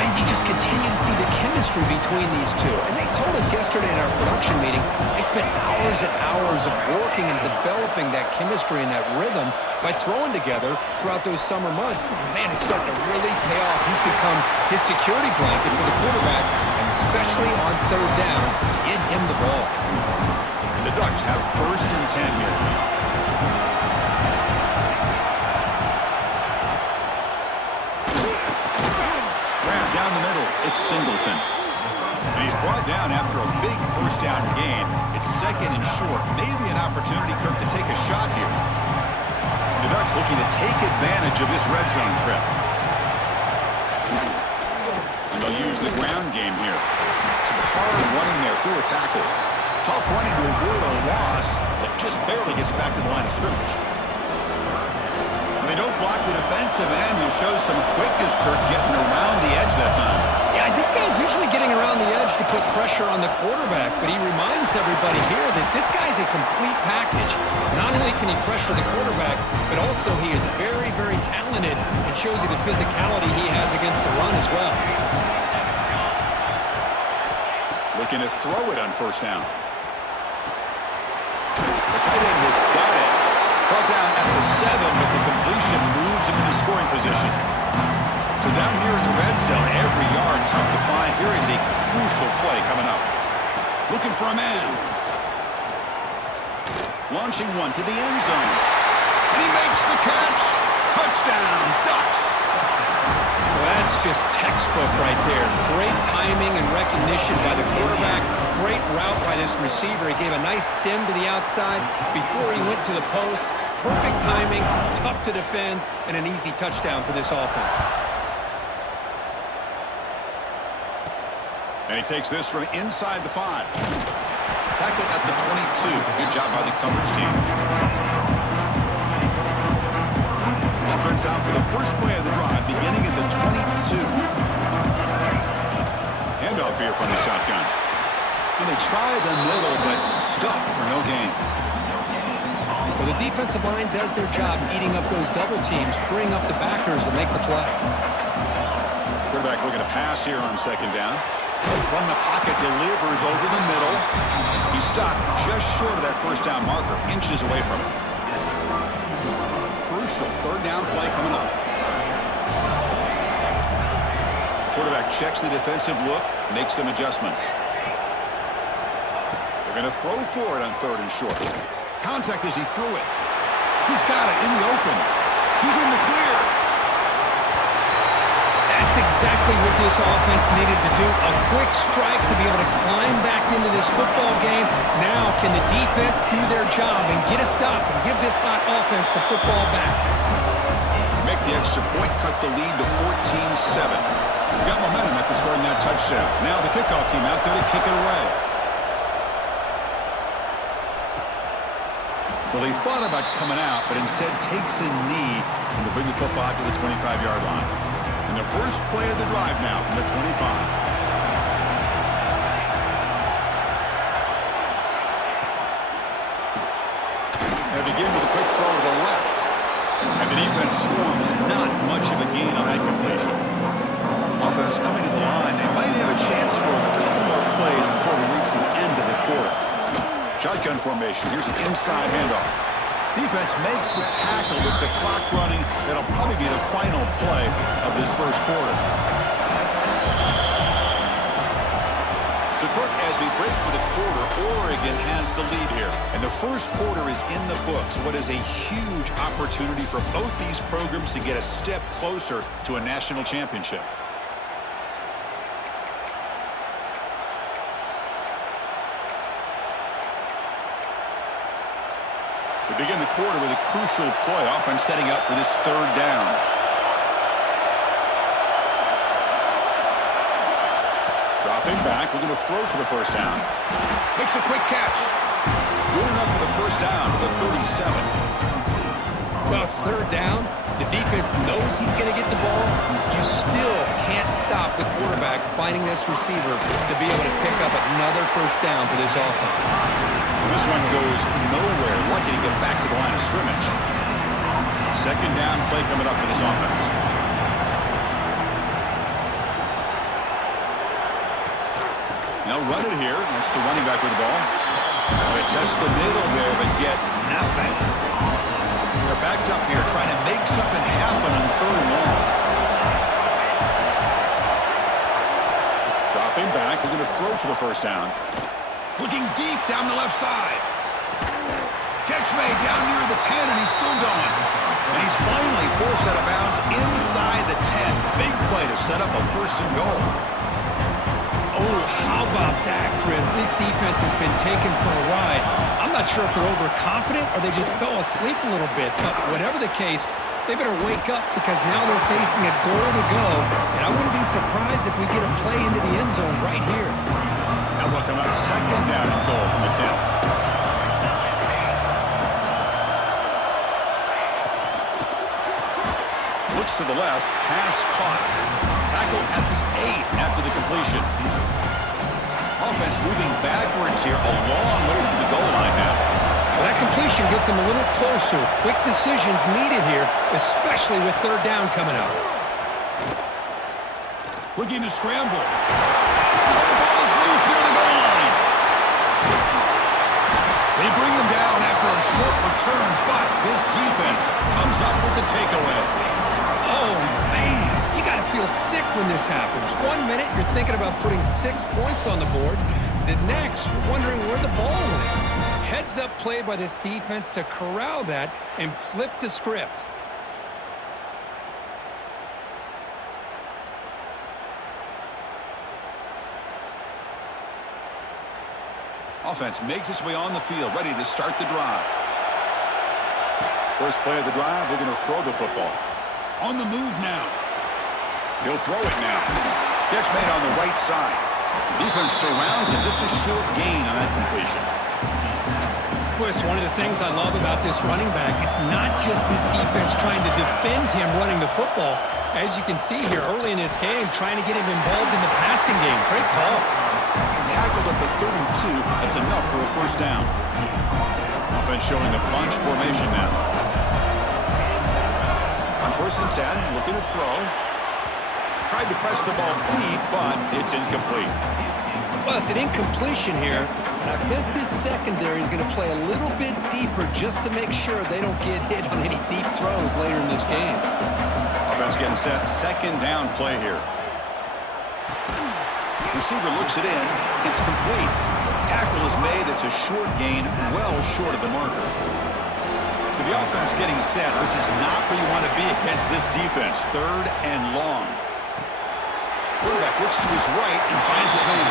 And you just continue to see the chemistry between these two. And they told us yesterday in our production meeting, they spent hours and hours of working and developing that chemistry and that rhythm by throwing together throughout those summer months. And man, it's starting to really pay off. He's become his security blanket for the quarterback, and especially on 3rd down, get him the ball. And the Ducks have 1st and 10 here. Down the middle, it's Singleton. And he's brought down after a big 1st down gain. It's 2nd and short. Maybe an opportunity, Kirk, to take a shot here. The Ducks looking to take advantage of this red zone trip. And they'll use the ground game here. Some hard running there through a tackle. Tough running to avoid a loss that just barely gets back to the line of scrimmage. They don't block the defensive end. He shows some quickness, Kirk, getting around the edge that time. Yeah, this guy's usually getting around the edge to put pressure on the quarterback, but he reminds everybody here that this guy's a complete package. Not only can he pressure the quarterback, but also he is very, very talented and shows you the physicality he has against the run as well. Looking to throw it on 1st down. The tight end has got it. Brought down at the 7, but the completion moves him into scoring position. So down here in the red zone, every yard tough to find. Here is a crucial play coming up. Looking for a man. Launching one to the end zone. And he makes the catch. Touchdown, Ducks. Well, that's just textbook right there. Great timing and recognition by the quarterback. Great route by this receiver. He gave a nice stem to the outside before he went to the post. Perfect timing, tough to defend, and an easy touchdown for this offense. And he takes this from inside the 5. Tackled at the 22. Good job by the coverage team. Offense out for the first play of the drive, beginning at the 22. Handoff here from the shotgun. And they try the middle, but stuffed for no gain. Well, the defensive line does their job eating up those double teams, freeing up the backers to make the play. Quarterback looking to pass here on 2nd down. Run the pocket, delivers over the middle. He stopped just short of that 1st down marker, inches away from it. Crucial 3rd down play coming up. Quarterback checks the defensive look, makes some adjustments. They're going to throw for it on 3rd and short. Contact as he threw it. He's got it in the open. He's in the clear. That's exactly what this offense needed to do. A quick strike to be able to climb back into this football game. Now can the defense do their job and get a stop and give this hot offense the football back? make the extra point, cut the lead to 14-7. Got momentum after scoring that touchdown. Now the kickoff team out there to kick it away. Well, he thought about coming out, but instead takes a knee and to bring the football out to the 25-yard line. And the first play of the drive now from the 25. They begin with a quick throw to the left. And the defense swarms. Not much of a gain on that completion. Offense coming to the line. They might have a chance for a couple more plays before we reach the end of the quarter. Shotgun formation. Here's an inside handoff. Defense makes the tackle with the clock running. That'll probably be the final play of this first quarter. So, Kirk, as we break for the quarter, Oregon has the lead here. And the first quarter is in the books. What is a huge opportunity for both these programs to get a step closer to a national championship. We begin the quarter with a crucial play. Offense setting up for this third down. Dropping back, looking to throw for the first down. Makes a quick catch. Good enough for the first down to the 37. Well, it's third down. The defense knows he's going to get the ball. You still can't stop the quarterback finding this receiver to be able to pick up another first down for this offense. This one goes nowhere. Lucky to get back to the line of scrimmage. Second down play coming up for this offense. They'll run it here. That's the running back with the ball. They test the middle there, but get nothing. They're backed up here trying to make something happen on third and long. Dropping back, looking to throw for the first down. Looking deep down the left side. Catch made down near the 10, and he's still going. And he's finally forced out of bounds inside the 10. Big play to set up a first and goal. Oh, how about that, Chris? This defense has been taken for a ride. I'm not sure if they're overconfident or they just fell asleep a little bit. But whatever the case, they better wake up because now they're facing a goal to go. And I wouldn't be surprised if we get a play into the end zone right here. Now they'll come out second down and goal from the 10. Looks to the left, pass caught. Tackle at the 8 after the completion. Offense moving backwards here, a long way from the goal line now. Well, that completion gets them a little closer. Quick decisions needed here, especially with third down coming up. Looking to scramble. The ball is loose near the goal line. They bring him down after a short return, but this defense comes up with the takeaway. Oh, man. You got to feel sick when this happens. 1 minute, you're thinking about putting 6 points on the board. The next, you're wondering where the ball went. Heads-up play by this defense to corral that and flip the script. Offense makes its way on the field, ready to start the drive. First play of the drive, they're going to throw the football. On the move now. He'll throw it now. Catch made on the right side. Defense surrounds him. Just a short gain on that completion. Chris, one of the things I love about this running back, it's not just this defense trying to defend him running the football. As you can see here early in this game, trying to get him involved in the passing game. Great call. Tackled at the 32. That's enough for a first down. Offense showing a bunch formation now. On first and 10, looking to throw. Tried to press the ball deep, but it's incomplete. Well, it's an incompletion here. And I bet this secondary is going to play a little bit deeper just to make sure they don't get hit on any deep throws later in this game. Offense getting set. Second down play here. Receiver looks it in. It's complete. Tackle is made. It's a short gain, well short of the marker. So the offense getting set. This is not where you want to be against this defense. Third and long. Quarterback looks to his right and finds his man.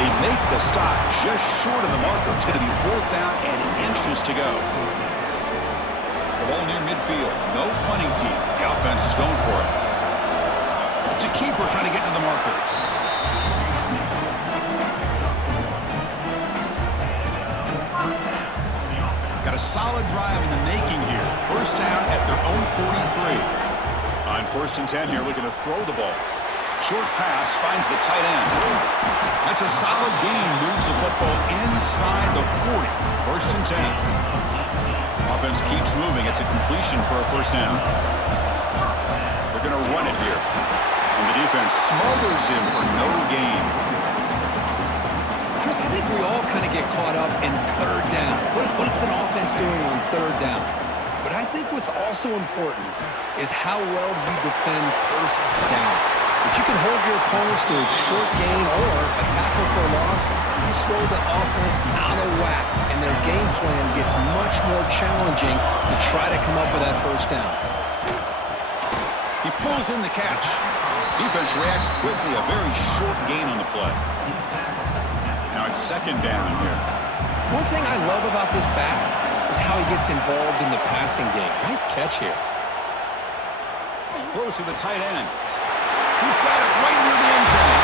They make the stop just short of the marker. It's going to be fourth down and inches to go. The ball near midfield. No punting team. The offense is going for it. It's a keeper trying to get to the marker. Got a solid drive in the making here. First down at their own 43. On 1st and 10 here, looking to throw the ball. Short pass finds the tight end. That's a solid gain. Moves the football inside the 40. 1st and 10. Offense keeps moving. It's a completion for a first down. They're going to run it here. And the defense smothers him for no gain. Chris, I think we all kind of get caught up in 3rd down. What's an offense doing on 3rd down? But I think what's also important is how well you defend 1st down. If you can hold your opponents to a short gain or a tackle for a loss, you throw the offense out of whack, and their game plan gets much more challenging to try to come up with that 1st down. He pulls in the catch. Defense reacts quickly. A very short gain on the play. Now it's 2nd down here. One thing I love about this back is how he gets involved in the passing game. Nice catch here. Throws to the tight end. He's got it right near the end zone.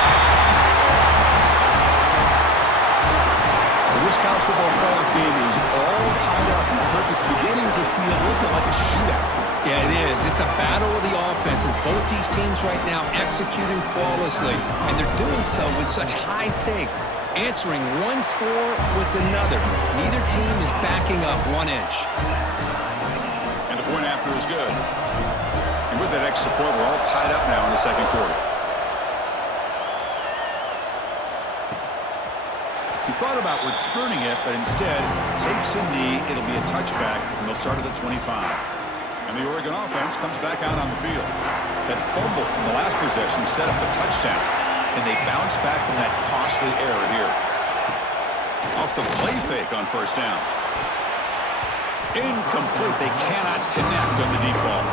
Well, this college football playoff game is all tied up. It's beginning to feel a little bit like a shootout. Yeah, it is. It's a battle of the offenses. Both these teams right now executing flawlessly, and they're doing so with such high stakes, answering one score with another. Neither team is backing up 1 inch. And the point after is good. And with that extra point, we're all tied up now in the 2nd quarter. He thought about returning it, but instead takes a knee. It'll be a touchback, and they'll start at the 25. And the Oregon offense comes back out on the field. That fumble in the last possession set up a touchdown. And they bounce back from that costly error here. Off the play fake on 1st down. Incomplete. They cannot connect on the deep ball.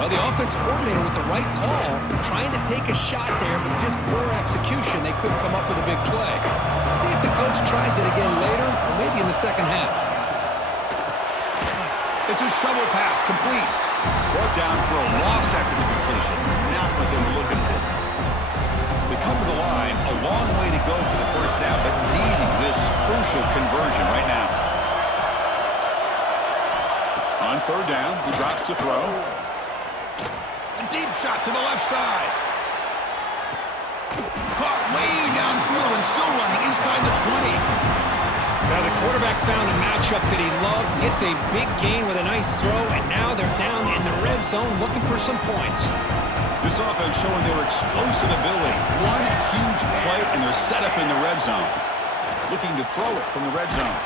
Well, the offense coordinator with the right call, trying to take a shot there, but just poor execution. They couldn't come up with a big play. Let's see if the coach tries it again later, or maybe in the 2nd half. It's a shovel pass, complete. Brought down for a loss after the completion. Not what they were looking for. They come to the line, a long way to go for the 1st down, but needing this crucial conversion right now. On 3rd down, he drops to throw. A deep shot to the left side. Caught way downfield and still running inside the 20. Now the quarterback found a matchup that he loved, gets a big gain with a nice throw, and now they're down in the red zone looking for some points. This offense showing their explosive ability. One huge play, and they're set up in the red zone. Looking to throw it from the red zone.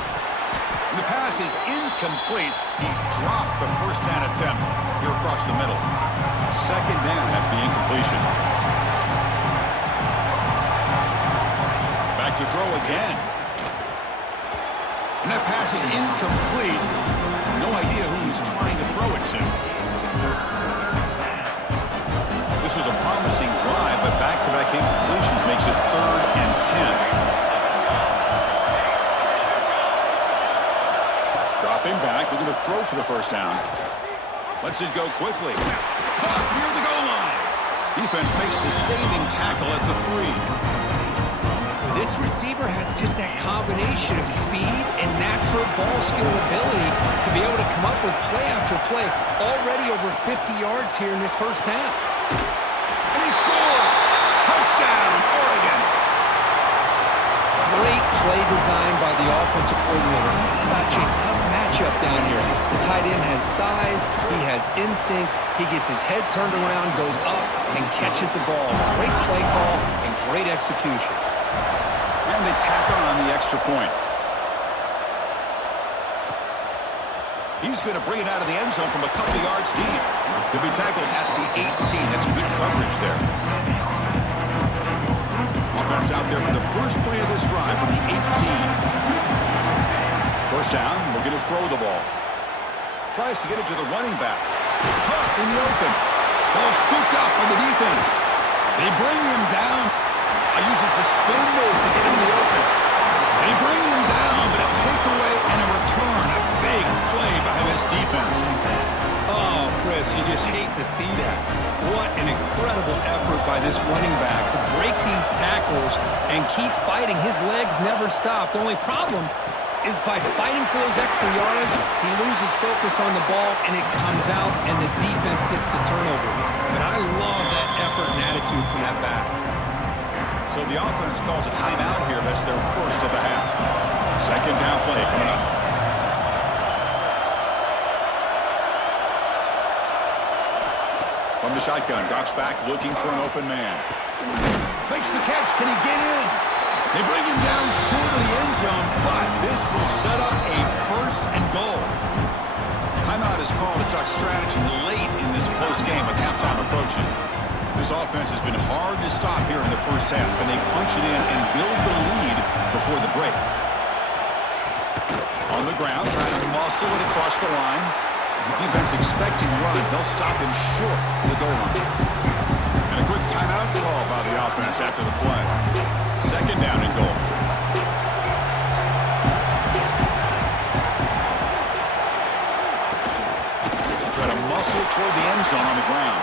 And the pass is incomplete. He dropped the 1st down attempt here across the middle. 2nd down after the incompletion. Back to throw again. And that pass is incomplete. No idea who he's trying to throw it to. This was a promising drive, but back-to-back incompletions makes it 3rd and 10. Dropping back, looking to throw for the 1st down. Lets it go quickly. Caught near the goal line. Defense makes the saving tackle at the 3. This receiver has just that combination of speed and natural ball skill ability to be able to come up with play after play. Already over 50 yards here in this 1st half. And he scores! Touchdown, Oregon! Great play design by the offensive coordinator. He's such a tough matchup down here. The tight end has size, he has instincts, he gets his head turned around, goes up, and catches the ball. Great play call and great execution. And they tack on the extra point. He's going to bring it out of the end zone from a couple yards deep. He'll be tackled at the 18. That's good coverage there. Offense out there for the first play of this drive from the 18. 1st down, we're going to throw the ball. Tries to get it to the running back. Caught in the open. Ball scooped up on the defense. They bring him down. Uses the spin move to get into the open. They bring him down, but a takeaway and a return. A big play by this defense. just hate to see that. What an incredible effort by this running back to break these tackles and keep fighting. His legs never stop. The only problem is by fighting for those extra yards, he loses focus on the ball, and it comes out, and the defense gets the turnover. But I love that effort and attitude from that back. So the offense calls a timeout here. That's their first of the half. Second down play coming up. From the shotgun, drops back, looking for an open man. Makes the catch. Can he get in? They bring him down short of the end zone, but this will set up a first and goal. Timeout is called to talk strategy late in this close game with halftime approaching. This offense has been hard to stop here in the first half, and they punch it in and build the lead before the break. On the ground, trying to muscle it across the line. Defense expecting run. They'll stop him short of the goal line. And a quick timeout call by the offense after the play. Second down and goal. Try to muscle toward the end zone on the ground.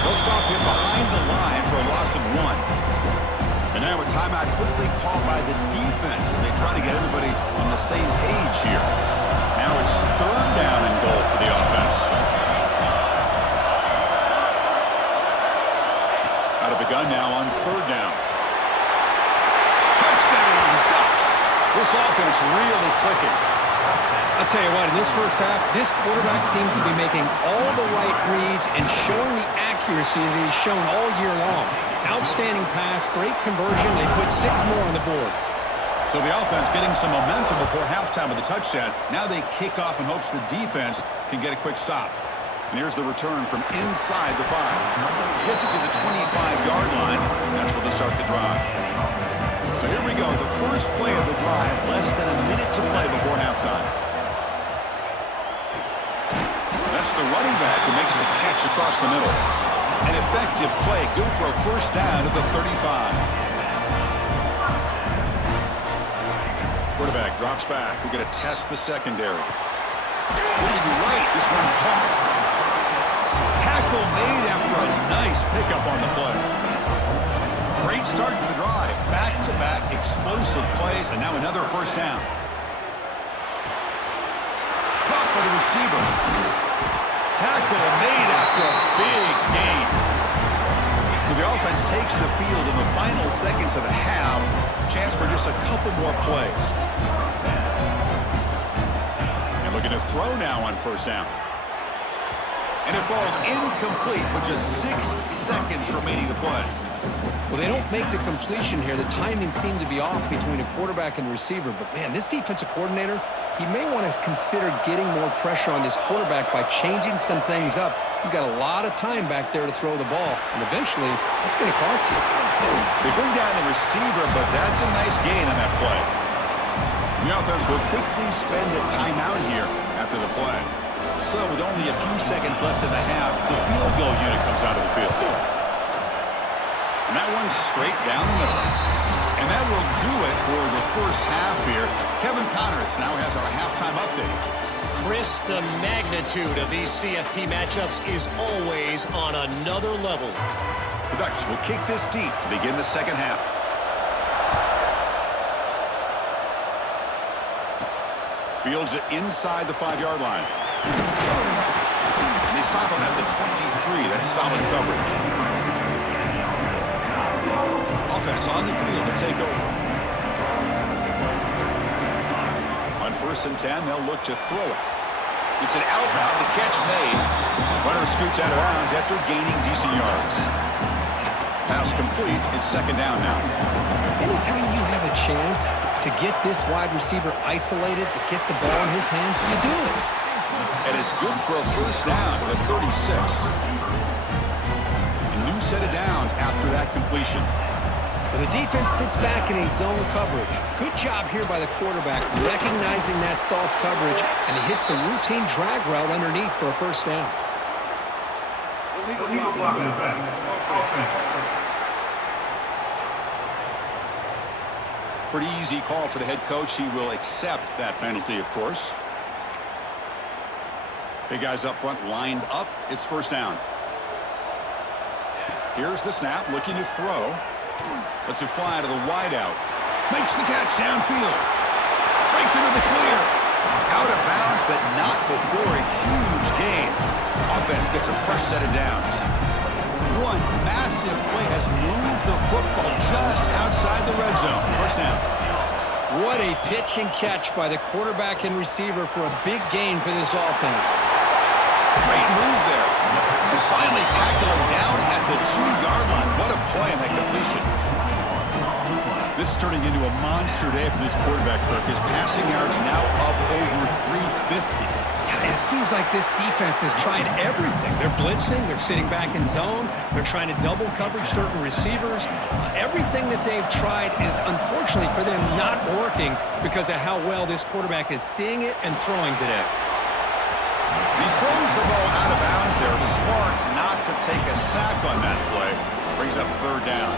They'll stop him behind the line for a loss of 1. And now a timeout quickly called by the defense as they try to get everybody on the same page here. Now it's third down and goal for the offense. Out of the gun now on third down. Touchdown, Ducks. This offense really clicking. I'll tell you what, in this first half, this quarterback seems to be making all the right reads and showing the accuracy that he's shown all year long. Outstanding pass, great conversion. They put 6 more on the board. So the offense getting some momentum before halftime with the touchdown. Now they kick off in hopes the defense can get a quick stop. And here's the return from inside the 5. Gets it to the 25-yard line. That's where they start the drive. So here we go, the first play of the drive, less than a minute to play before halftime. That's the running back who makes the catch across the middle. An effective play, good for a first down at the 35. Quarterback drops back. We're going to test the secondary. Lead right, this one caught. Tackle made after a nice pickup on the play. Great start to the drive. Back-to-back explosive plays, and now another first down. Caught by the receiver. Tackle made after a big gain. So the offense takes the field in the final seconds of the half. Chance for just a couple more plays. And looking to throw now on first down. And it falls incomplete with just 6 seconds remaining to play. Well, they don't make the completion here. The timing seemed to be off between a quarterback and receiver. But, man, this defensive coordinator, he may want to consider getting more pressure on this quarterback by changing some things up. He's got a lot of time back there to throw the ball. And eventually, that's going to cost you. They bring down the receiver, but that's a nice gain on that play. The offense will quickly spend a timeout here after the play. So with only a few seconds left in the half, the field goal unit comes out of the field. And that one's straight down the middle. And that will do it for the first half here. Kevin Connors now has our halftime update. Chris, the magnitude of these CFP matchups is always on another level. The Ducks will kick this deep to begin the second half. Fields it inside the 5-yard line. And they stop him at the 23. That's solid coverage. Offense on the field to take over. On 1st and 10, they'll look to throw it. It's an out route, the catch made. Runner scoots out of bounds after gaining decent yards. Pass complete, it's second down now. Anytime you have a chance to get this wide receiver isolated, to get the ball in his hands, you do it. And it's good for a first down to the 36. A new set of downs after that completion. But the defense sits back in a zone coverage. Good job here by the quarterback, recognizing that soft coverage, and he hits the routine drag route underneath for a first down. Pretty easy call for the head coach. He will accept that penalty, of course. Big guys up front lined up. It's first down. Here's the snap, looking to throw. Lets it fly to the wideout. Makes the catch downfield. Breaks into the clear. Out of bounds, but not before a huge gain. Offense gets a fresh set of downs. One massive play has moved the football just outside the red zone. First down. What a pitch and catch by the quarterback and receiver for a big gain for this offense. Great move there. And finally tackle him down at the 2-yard line. What a play on that completion. This is turning into a monster day for this quarterback, Kirk. His passing yards now up over 350. Yeah, it seems like this defense has tried everything. They're blitzing, they're sitting back in zone, they're trying to double coverage certain receivers. Everything that they've tried is, unfortunately for them, not working because of how well this quarterback is seeing it and throwing today. He throws the ball out of bounds. They're smart not to take a sack on that play. Brings up third down.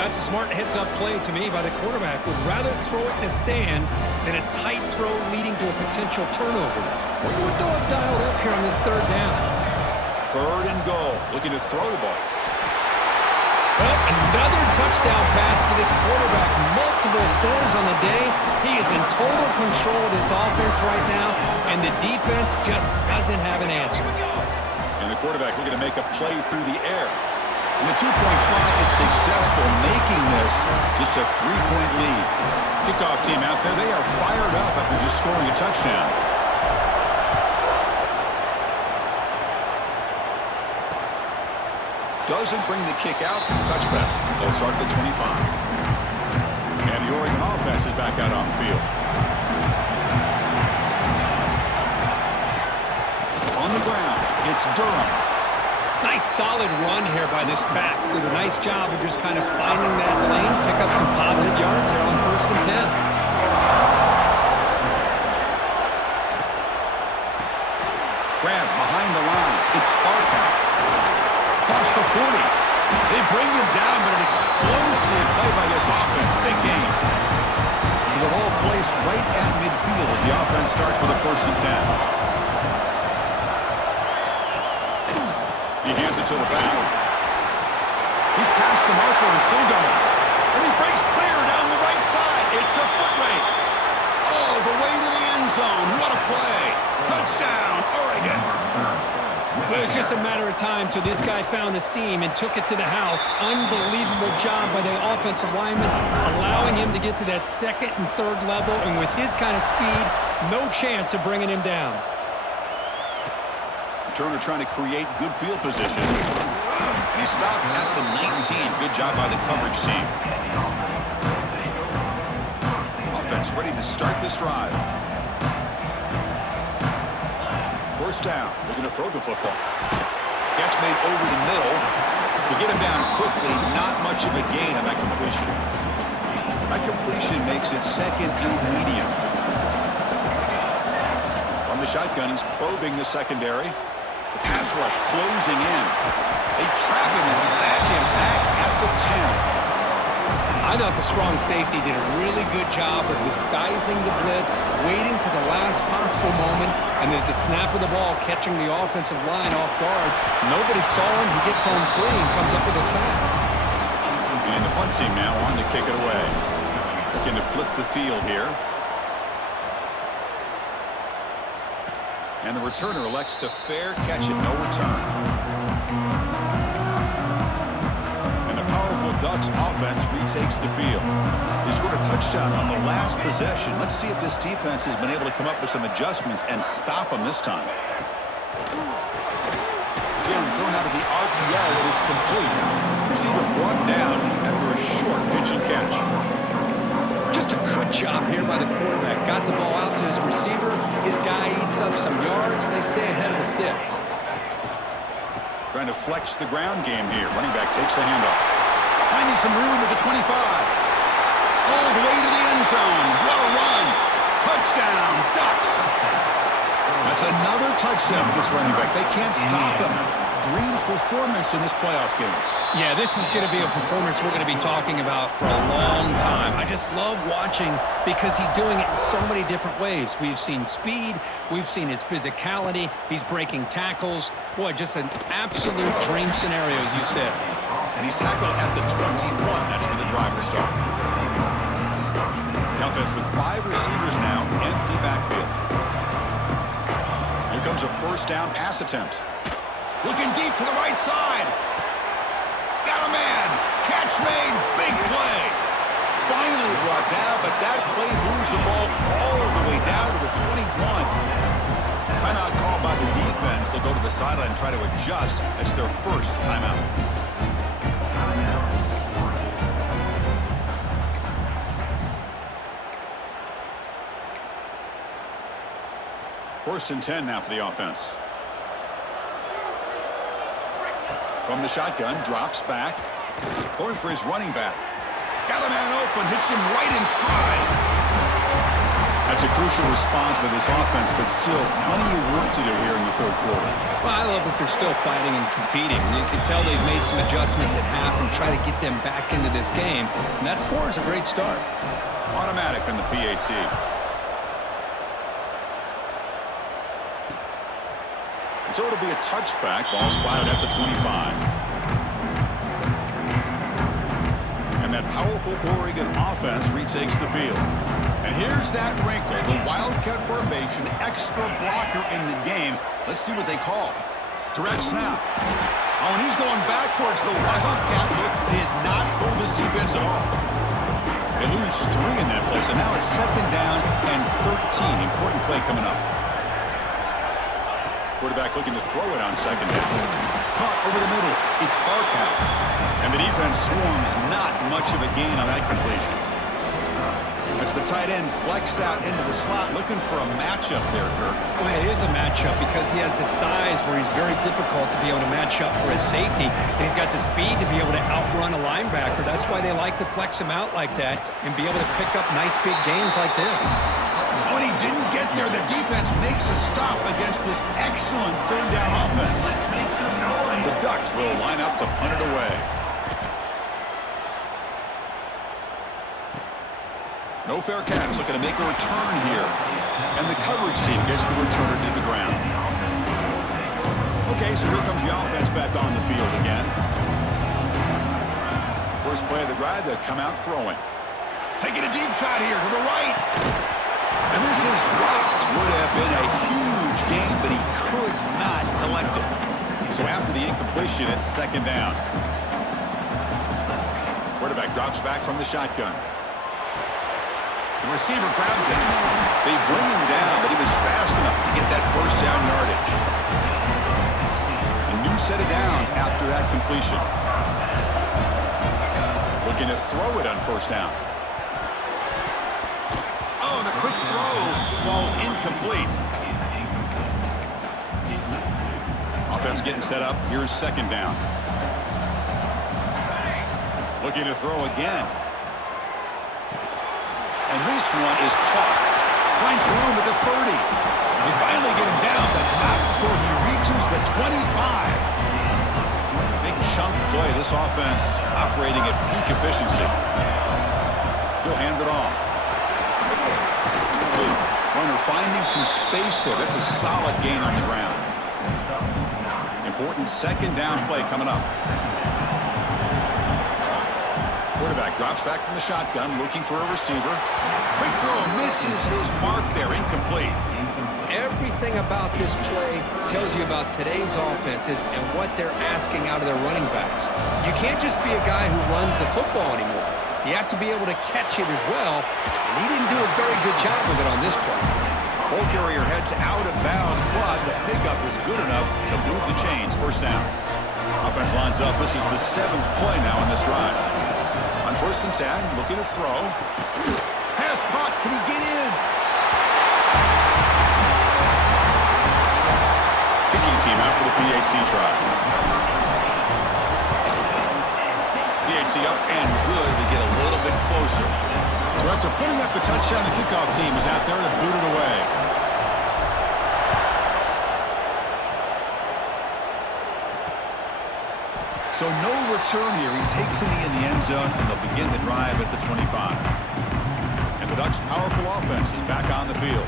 That's a smart heads-up play to me by the quarterback. Would rather throw it in the stands than a tight throw leading to a potential turnover. What would they have dialed up here on this third down? Third and goal. Looking to throw the ball. Well, another touchdown pass for this quarterback. Multiple scores on the day. He is in total control of this offense right now, and the defense just doesn't have an answer. And the quarterback looking to make a play through the air. And the two-point try is successful, making this just a 3-point lead. Kickoff team out there, they are fired up after just scoring a touchdown. Doesn't bring the kick out, touchback. They'll start at the 25. And the Oregon offense is back out on the field. On the ground, it's Durham. Nice solid run here by this back. Did a nice job of just kind of finding that lane, pick up some positive yards there on 1st and 10. Grab behind the line. It's Sparkman. Across the 40. They bring him down, but an explosive play by this offense. Big game. So the ball placed right at midfield as the offense starts with a 1st and 10. He hands it to the back. He's past the marker and still going. And he breaks clear down the right side. It's a foot race. Oh, the way to the end zone. What a play. Touchdown, Oregon. It was just a matter of time till this guy found the seam and took it to the house. Unbelievable job by the offensive lineman, allowing him to get to that 2nd and 3rd level. And with his kind of speed, no chance of bringing him down. Turner trying to create good field position. And he stopped at the 19. Good job by the coverage team. Offense ready to start this drive. 1st down. Looking to throw the football. Catch made over the middle. To get him down quickly, not much of a gain on that completion. That completion makes it 2nd and medium. From the shotgun, he's probing the secondary. The pass rush closing in. They trap him and sack him back at the 10. I thought the strong safety did a really good job of disguising the blitz, waiting to the last possible moment, and at the snap of the ball, catching the offensive line off guard. Nobody saw him. He gets home free and comes up with a sack. And the punt team now on to kick it away. Looking to flip the field here. And the returner elects to fair catch it, no return. And the powerful Ducks offense retakes the field. They scored a touchdown on the last possession. Let's see if this defense has been able to come up with some adjustments and stop them this time. Again, thrown out of the RPO, and it's complete. Receiver brought down after a short pitch and catch. Just a good job here by the quarterback. Got the ball out to his receiver. His guy eats up some yards. They stay ahead of the sticks. Trying to flex the ground game here. Running back takes the handoff. Finding some room at the 25. All the way to the end zone. What a run. Touchdown, Ducks. That's another touchdown for this running back. They can't stop him. dream performance in this playoff game. Yeah, this is going to be a performance we're going to be talking about for a long time. I just love watching because he's doing it in so many different ways. We've seen speed. We've seen his physicality. He's breaking tackles. Boy, just an absolute dream scenario, as you said. And he's tackled at the 21. That's where the drive will start. The offense with 5 receivers now, empty backfield. Here comes a first down pass attempt. Looking deep to the right side. Got a man. Catch made. Big play. Finally brought down, but that play moves the ball all the way down to the 21. Timeout called by the defense. They'll go to the sideline and try to adjust. It's their first timeout. First and 10 now for the offense. From the shotgun, drops back. Throwing for his running back. Got a man open, hits him right in stride. That's a crucial response by this offense, but still plenty of work to do here in the third quarter. Well, I love that they're still fighting and competing. You can tell they've made some adjustments at half and try to get them back into this game. And that score is a great start. Automatic on the PAT. So it'll be a touchback. Ball spotted at the 25. And that powerful Oregon offense retakes the field. And here's that wrinkle. The Wildcat formation, extra blocker in the game. Let's see what they call. Direct snap. Oh, and he's going backwards. The Wildcat look did not fool this defense at all. They lose 3 in that play. So now it's second down and 13. Important play coming up. Quarterback looking to throw it on second down. Caught over the middle. It's Barkow. And the defense swarms. Not much of a gain on that completion. That's the tight end flexed out into the slot, looking for a matchup there, Kirk. Well, it is a matchup because he has the size where he's very difficult to be able to match up for his safety. And he's got the speed to be able to outrun a linebacker. That's why they like to flex him out like that and be able to pick up nice big gains like this. When he didn't get there, the defense makes a stop against this excellent third down offense. The Ducks will line up to punt it away. No fair catch, looking to make a return here. And the coverage team gets the returner to the ground. Okay, so here comes the offense back on the field again. First play of the drive, they'll come out throwing. Taking a deep shot here to the right. And this is dropped. Would have been a huge gain, but he could not collect it. So after the incompletion, it's second down. Quarterback drops back from the shotgun. The receiver grabs it. They bring him down, but he was fast enough to get that first down yardage. A new set of downs after that completion. Looking to throw it on first down. The quick throw falls incomplete. Offense getting set up. Here's second down. Looking to throw again. And this one is caught. Finds room at the 30. They finally get him down, but not before he reaches the 25. Big chunk play. This offense operating at peak efficiency. He'll hand it off. Runner finding some space there. That's a solid gain on the ground. Important second down play coming up. Quarterback drops back from the shotgun, looking for a receiver. Quick throw, misses his mark there, incomplete. Everything about this play tells you about today's offenses and what they're asking out of their running backs. You can't just be a guy who runs the football anymore. You have to be able to catch it as well, and he didn't do a very good job of it on this play. Ball carrier heads out of bounds, but the pickup was good enough to move the chains. First down. Offense lines up. This is the 7th play now in this drive. On first and 10, looking to throw. Pass caught. Can he get in? Kicking team out for the PAT try. PAT up and good to get a little bit closer. So after putting up the touchdown, the kickoff team is out there to boot it away. So no return here. He takes a knee in the end zone, and they'll begin the drive at the 25. And the Ducks' powerful offense is back on the field.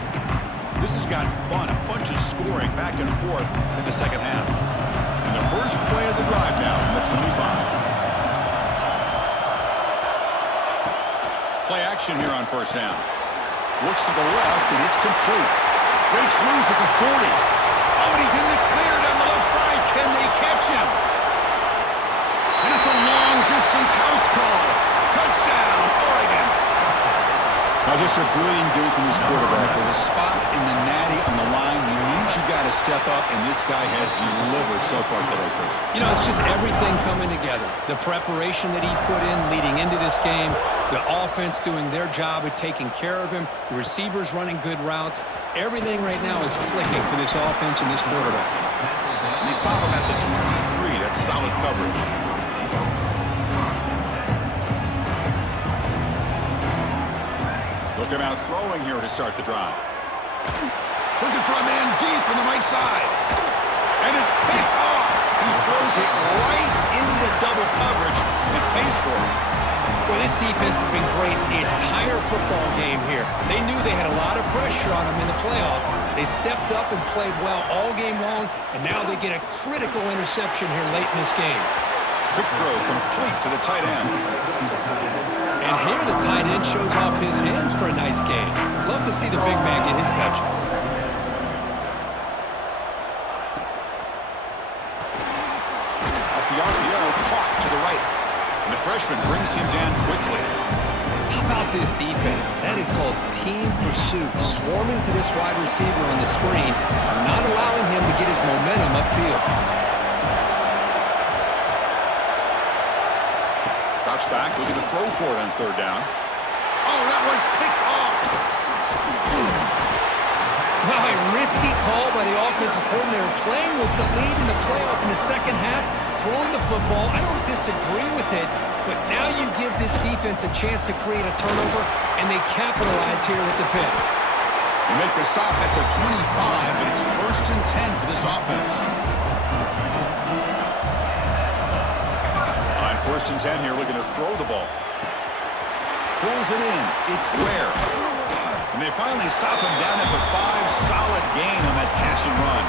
This has gotten fun, a bunch of scoring back and forth in the second half. And the first play of the drive now from the 25. Play action here on first down. Looks to the left, and it's complete. Breaks loose at the 40. Oh, and he's in the clear down the left side. Can they catch him? And it's a long-distance house call. Touchdown, Oregon. Now, just a brilliant game from this quarterback with a spot in the natty on the line. You need you got to step up, and this guy has delivered so far today, Kurt. You know, it's just everything coming together. The preparation that he put in leading into this game, the offense doing their job of taking care of him, the receivers running good routes. Everything right now is clicking for this offense and this quarterback. And they stop him at the 23. That's solid coverage. Looking out throwing here to start the drive. Looking for a man deep on the right side. And it's picked off. He throws it right into double coverage and pays for it. Well, this defense has been great the entire football game here. They knew they had a lot of pressure on them in the playoff. They stepped up and played well all game long, and now they get a critical interception here late in this game. Quick throw complete to the tight end. And here the tight end shows off his hands for a nice game. Love to see the big man get his touches. Off the RPO, caught to the right. And the freshman brings him down quickly. How about this defense? That is called team pursuit. Swarming to this wide receiver on the screen, not allowing him to get his momentum upfield. Drops back, looking to throw for it on third down. Oh, that one's picked off. Well, a risky call by the offensive coordinator, playing with the lead in the playoff in the second half, throwing the football. I don't disagree with it, but now you give this defense a chance to create a turnover, and they capitalize here with the pick. They make the stop at the 25, but it's 1st and 10 for this offense. On 1st and 10 here, looking to throw the ball. Pulls it in. It's Ware. And they finally stop him down at the 5. Solid gain on that catch and run.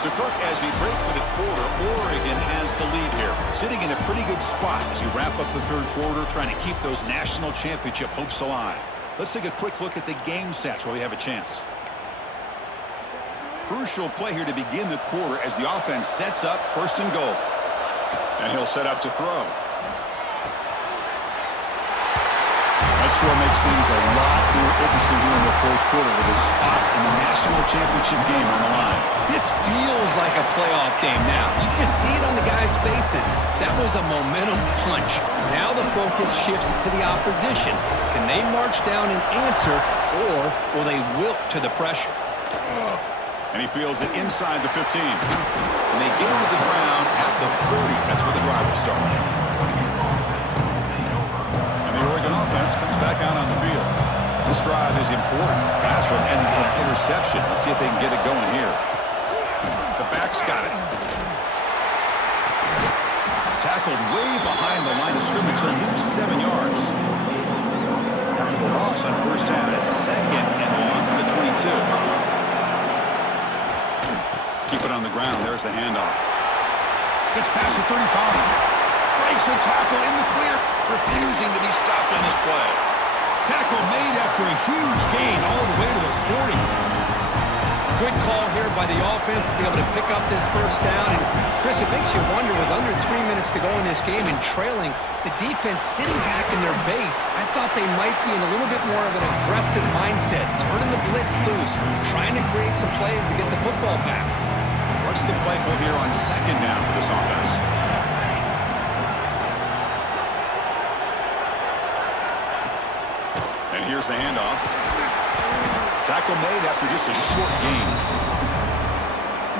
So, Kirk, as we break for the quarter, Oregon has the lead here. Sitting in a pretty good spot as we wrap up the third quarter, trying to keep those national championship hopes alive. Let's take a quick look at the game stats while we have a chance. Crucial play here to begin the quarter as the offense sets up 1st and goal. And he'll set up to throw. That score makes things a lot more interesting here in the fourth quarter with a spot in the national championship game on the line. This feels like a playoff game now. You can just see it on the guys' faces. That was a momentum punch. Now the focus shifts to the opposition. Can they march down and answer, or will they wilt to the pressure? And he fields it inside the 15. And they get him to the ground at the 30. That's where the drive will start. And the Oregon offense comes back out on the field. This drive is important. Pass one and an interception. Let's see if they can get it going here. The back's got it. Tackled way behind the line of scrimmage. He'll lose 7 yards. After the loss on first down, it's 2nd and long from the 22. Keep it on the ground. There's the handoff. Gets past the 35. Breaks a tackle in the clear. Refusing to be stopped on this play. Tackle made after a huge gain all the way to the 40. Good call here by the offense to be able to pick up this first down. And, Chris, it makes you wonder, with under 3 minutes to go in this game and trailing, the defense sitting back in their base, I thought they might be in a little bit more of an aggressive mindset, turning the blitz loose, trying to create some plays to get the football back. What's the play call here on 2nd down for this offense? And here's the handoff. Tackle made after just a short gain.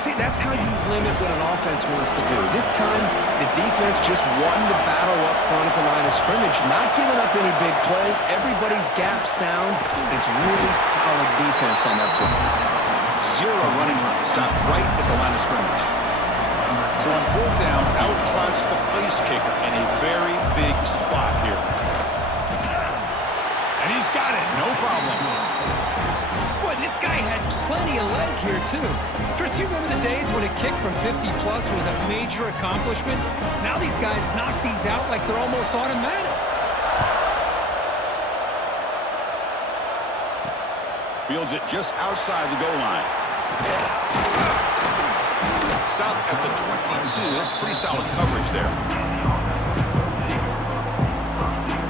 See, that's how you limit what an offense wants to do. This time, the defense just won the battle up front at the line of scrimmage, not giving up any big plays. Everybody's gap sound. It's really solid defense on that play. Zero running room. Stopped right at the line of scrimmage. So on fourth down, out trots the place kicker in a very big spot here. And he's got it. No problem. Boy, this guy had plenty of leg here, too. Chris, you remember the days when a kick from 50-plus was a major accomplishment? Now these guys knock these out like they're almost automatic. Fields it just outside the goal line. Stop at the 22. That's pretty solid coverage there.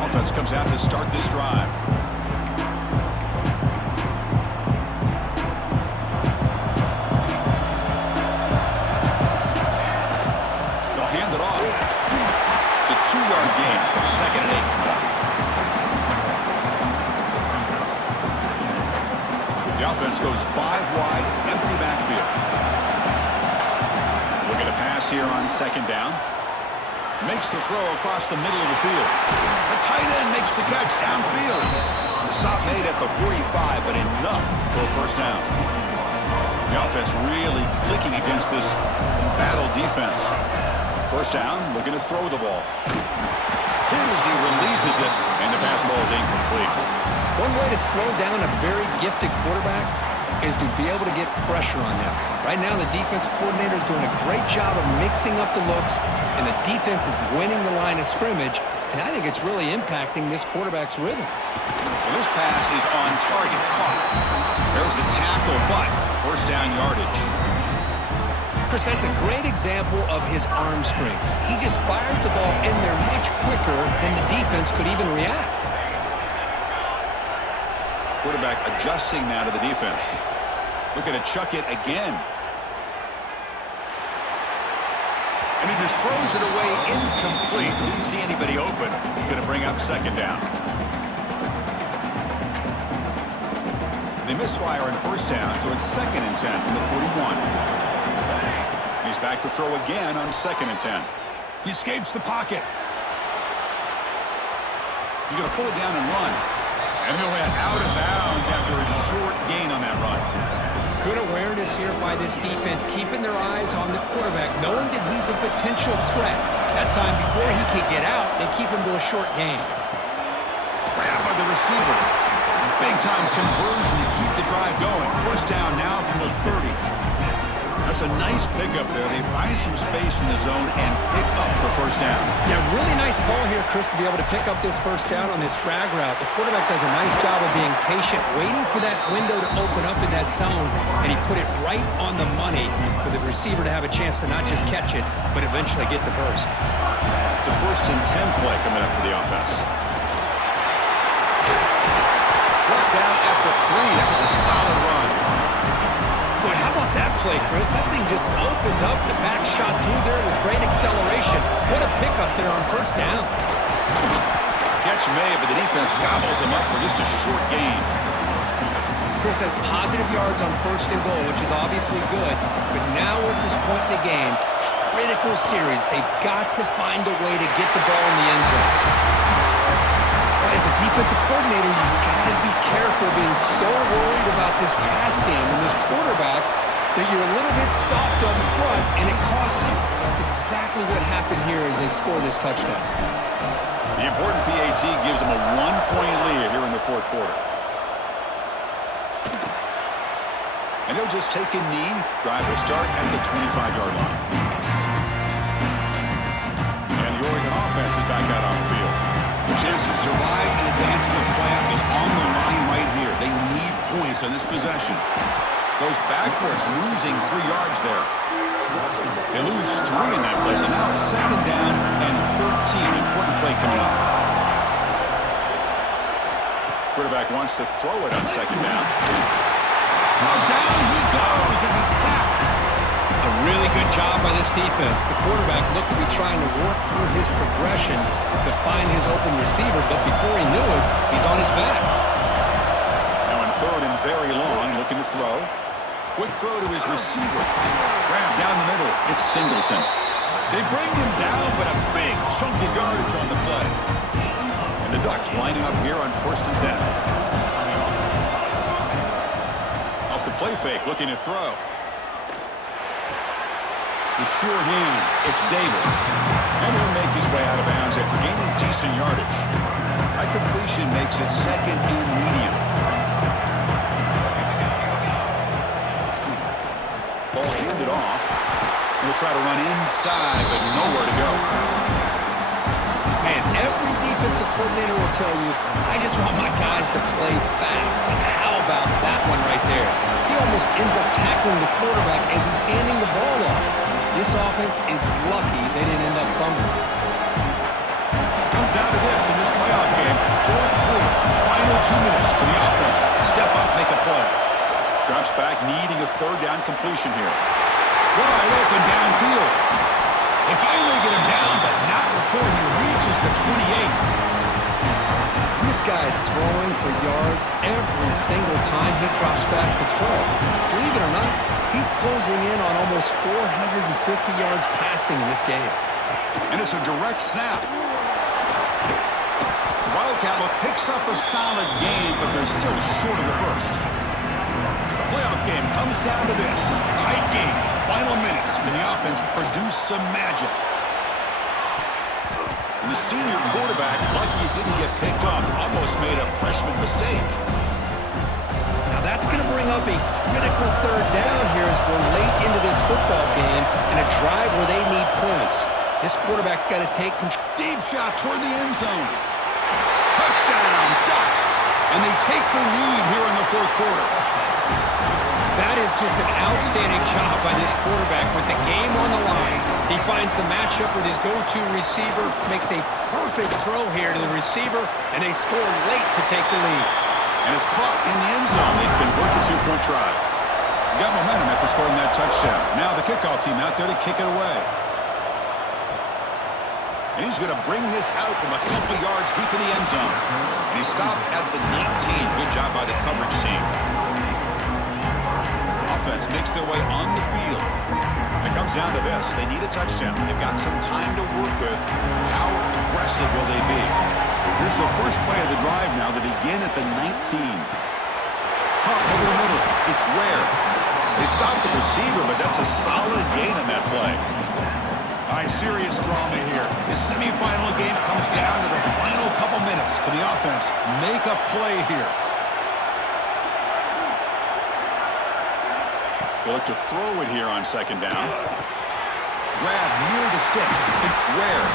Offense comes out to start this drive. They'll hand it off. It's a 2-yard gain. 2nd and 8. The offense goes 5 wide, empty backfield. Looking to pass here on 2nd down. Makes the throw across the middle of the field. The tight end makes the catch downfield. The stop made at the 45, but enough for a 1st down. The offense really clicking against this battle defense. 1st down, looking to throw the ball. Hit as he releases it, and the pass ball is incomplete. One way to slow down a very gifted quarterback is to be able to get pressure on him. Right now, the defense coordinator is doing a great job of mixing up the looks, and the defense is winning the line of scrimmage, and I think it's really impacting this quarterback's rhythm. Well, this pass is on target, caught. There's the tackle, but 1st down yardage. Chris, that's a great example of his arm strength. He just fired the ball in there much quicker than the defense could even react. Quarterback adjusting now to the defense. Looking to chuck it again. And he just throws it away incomplete. Didn't see anybody open. He's going to bring up 2nd down. They misfire on 1st down, so it's 2nd and 10 from the 41. He's back to throw again on 2nd and 10. He escapes the pocket. He's going to pull it down and run. And he'll head out of bounds after a short gain on that run. Good awareness here by this defense, keeping their eyes on the quarterback, knowing that he's a potential threat. That time before he can get out, they keep him to a short gain. Grabbed by the receiver. Big-time conversion to keep the drive going. 1st down now from the 30. That's a nice pickup there. They find some space in the zone and pick up the 1st down. Yeah, really nice call here, Chris, to be able to pick up this 1st down on this drag route. The quarterback does a nice job of being patient, waiting for that window to open up in that zone, and he put it right on the money for the receiver to have a chance to not just catch it, but eventually get the first. It's a 1st and 10 play coming up for the offense. Brought down at the 3. That was a solid run. Boy, how about that play, Chris? That thing just opened up. The back shot through there with great acceleration. What a pickup there on 1st down. Catch made, but the defense gobbles him up for just a short gain. Chris, that's positive yards on 1st and goal, which is obviously good. But now we're at this point in the game, critical series. They've got to find a way to get the ball in the end zone. As a defensive coordinator, you've got to be careful being so worried about this pass game and this quarterback that you're a little bit soft up front, and it costs you. That's exactly what happened here as they score this touchdown. The important PAT gives them a 1-point lead here in the 4th quarter. And he'll just take a knee. Drive will start at the 25-yard line. And the Oregon offense is back out on the field. The chance to survive and advance to the playoff is on the line right here. They need points on this possession. Goes backwards, losing 3 yards there. They lose 3 in that play, so now it's 2nd down and 13. Important play coming up. Quarterback wants to throw it on 2nd down. Well, down he goes. It's a sack. A really good job by this defense. The quarterback looked to be trying to work through his progressions to find his open receiver, but before he knew it, he's on his back. Now on 3rd and very long, looking to throw. Quick throw to his receiver. Grab down the middle. It's Singleton. They bring him down, but a big chunk of yardage on the play. And the Ducks lining up here on 1st and 10. Off the play fake, looking to throw. The sure hands, it's Davis. And he'll make his way out of bounds after gaining decent yardage. That completion makes it second and medium. Ball handed off. He'll try to run inside, but nowhere to go. Man, every defensive coordinator will tell you, I just want my guys to play fast. And how about that one right there? He almost ends up tackling the quarterback as he's handing the ball off. This offense is lucky they didn't end up fumbling. Comes down to this in this playoff game. Fourth quarter, final 2 minutes. Can the offense step up, make a play? Drops back, needing a third down completion here. Wide open downfield. They finally get him down, but not before he reaches the 28. This guy's throwing for yards every single time he drops back to throw. Believe it or not, he's closing in on almost 450 yards passing in this game. And it's a direct snap. The Wildcat look picks up a solid game, but they're still short of the first. The playoff game comes down to this. Tight game. Final minutes. Can the offense produce some magic? And the senior quarterback, lucky he didn't get picked off, almost made a freshman mistake. Now that's going to bring up a critical third down here as we're late into this football game and a drive where they need points. This quarterback's got to take control. Deep shot toward the end zone. Touchdown, Ducks. And they take the lead here in the fourth quarter. That is just an outstanding job by this quarterback with the game on the line. He finds the matchup with his go-to receiver, makes a perfect throw here to the receiver, and they score late to take the lead. And it's caught in the end zone. They convert the two-point try. Got momentum after scoring that touchdown. Now the kickoff team out there to kick it away. And he's going to bring this out from a couple yards deep in the end zone. And he stopped at the 19. Good job by the coverage team. Offense makes their way on the field. It comes down to this. They need a touchdown. They've got some time to work with. How aggressive will they be? Here's the first play of the drive now. They begin at the 19. Pop over the middle. It's Ware. They stop the receiver, but that's a solid gain on that play. All right, serious drama here. The semifinal game comes down to the final couple minutes. Can the offense make a play here? They look to throw it here on second down. Grab near the sticks. It's Ware.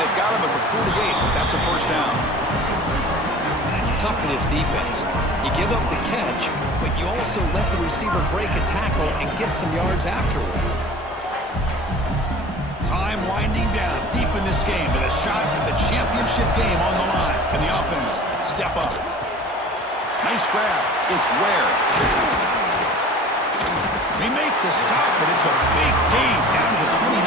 They've got him at the 48. That's a first down. That's tough for this defense. You give up the catch, but you also let the receiver break a tackle and get some yards afterward. Time winding down deep in this game with a shot at the championship game on the line. Can the offense step up? Nice grab. It's Ware. They make the stop, but it's a big gain down to the 29.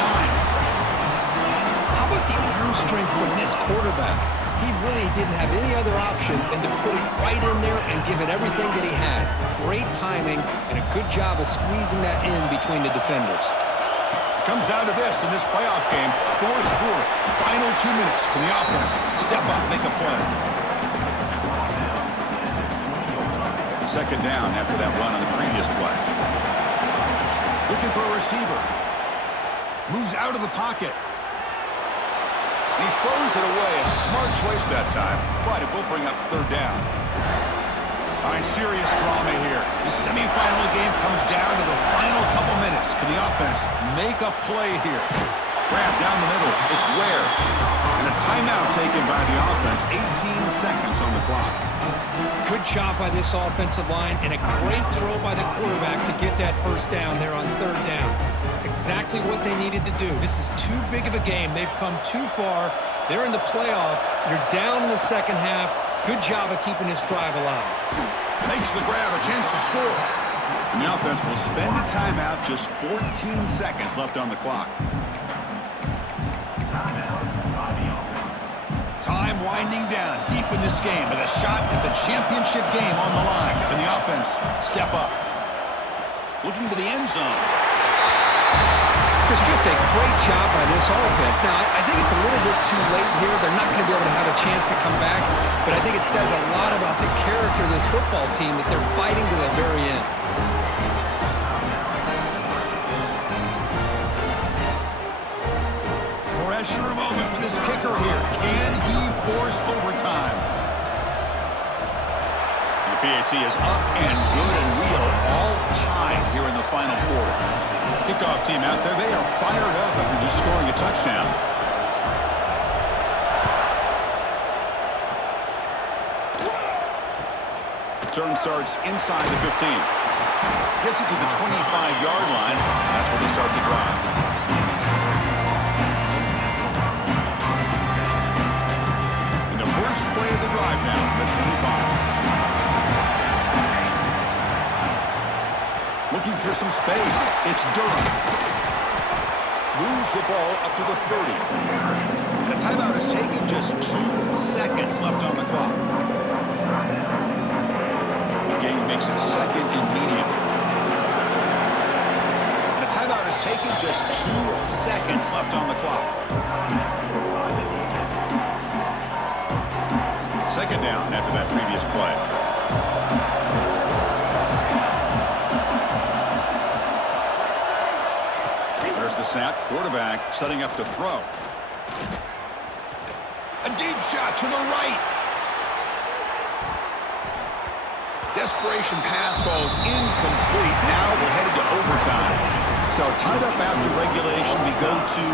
How about the arm strength from this quarterback? He really didn't have any other option than to put it right in there and give it everything that he had. Great timing and a good job of squeezing that in between the defenders. It comes down to this in this playoff game. Fourth quarter, final 2 minutes. Can the offense step up, make a play? Second down after that run on the previous play. Looking for a receiver. Moves out of the pocket. And he throws it away. A smart choice that time. But it will bring up third down. All right, serious drama here. The semifinal game comes down to the final couple minutes. Can the offense make a play here? Grab down the middle. It's Ware. And a timeout taken by the offense. 18 seconds on the clock. Good job by this offensive line and a great throw by the quarterback to get that first down there on third down. It's exactly what they needed to do. This is too big of a game. They've come too far. They're in the playoff. You're down in the second half. Good job of keeping this drive alive. Makes the grab, a chance to score. And the offense will spend a timeout, just 14 seconds left on the clock. Time winding down deep in this game with a shot at the championship game on the line. Can the offense step up? Looking to the end zone. It's just a great job by this offense. Now, I think it's a little bit too late here. They're not going to be able to have a chance to come back, but I think it says a lot about the character of this football team that they're fighting to the very end. kicker here. Can he force overtime? The PAT is up and good, and we are all tied here in the final quarter. Kickoff team out there, they are fired up after just scoring a touchdown. Turn starts inside the 15. Gets it to the 25-yard line. That's where they start the drive. In the first play of the drive now from the 25. Looking for some space. It's Durham. Moves the ball up to the 30. And a timeout is taken, just 2 seconds left on the clock. Game makes it second and medium. And a timeout is taken, just 2 seconds left on the clock. Second down after that previous play. There's the snap. Quarterback setting up to throw. A deep shot to the right. Desperation pass falls incomplete. Now we're headed to overtime. So tied up after regulation, we go to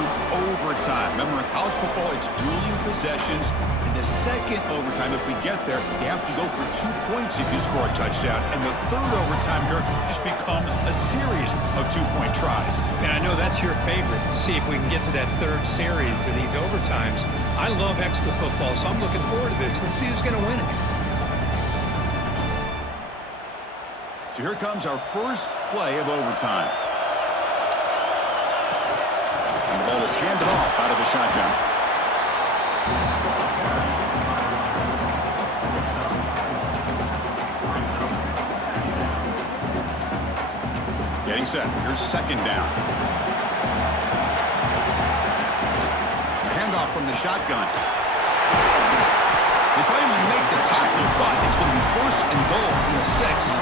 overtime. Remember, in college football, it's dueling possessions. In the second overtime, if we get there, you have to go for 2 points if you score a touchdown. And the third overtime here just becomes a series of 2-point tries. And I know that's your favorite, to see if we can get to that third series of these overtimes. I love extra football, so I'm looking forward to this. Let's see who's going to win it. So here comes our first play of overtime. And the ball is handed off out of the shotgun. Getting set. Here's second down. Handoff from the shotgun. They finally make the tackle, but it's going to be first and goal from the 6.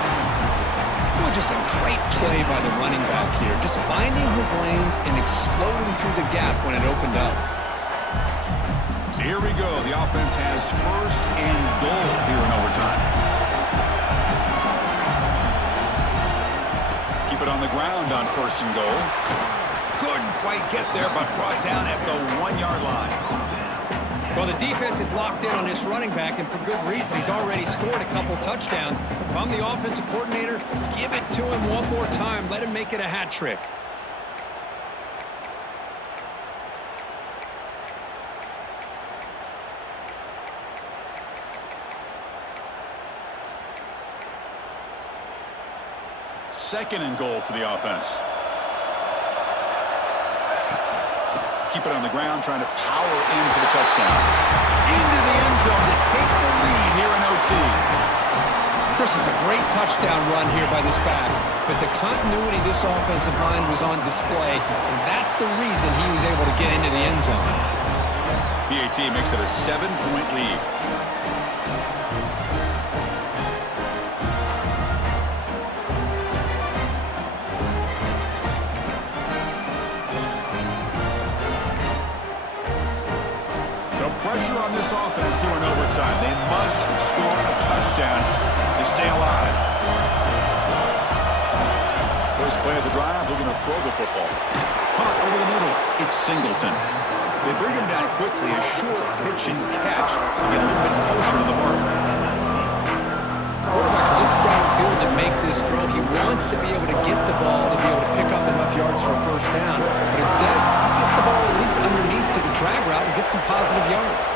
Well, just a great play by the running back here. Just finding his lanes and exploding through the gap when it opened up. So here we go. The offense has first and goal here in overtime. Keep it on the ground on first and goal. Couldn't quite get there, but brought down at the 1-yard line. Well, the defense is locked in on this running back, and for good reason. He's already scored a couple touchdowns. If I'm the offensive coordinator, give it to him one more time. Let him make it a hat trick. Second and goal for the offense. Keep it on the ground, trying to power in for the touchdown. Into the end zone to take the lead here in OT. Chris, it's a great touchdown run here by this back, but the continuity of this offensive line was on display, and that's the reason he was able to get into the end zone. PAT makes it a 7-point lead. Pressure on this offense here in overtime. They must score a touchdown to stay alive. First play of the drive, they're going to throw the football. Hunt over the middle. It's Singleton. They bring him down quickly. A short pitch and catch to get a little bit closer to the mark. Quarterback looks downfield to make this throw. He wants to be able to get the ball to be able to pick up enough yards for a first down, but instead gets the ball at least underneath to the drag route and gets some positive yards.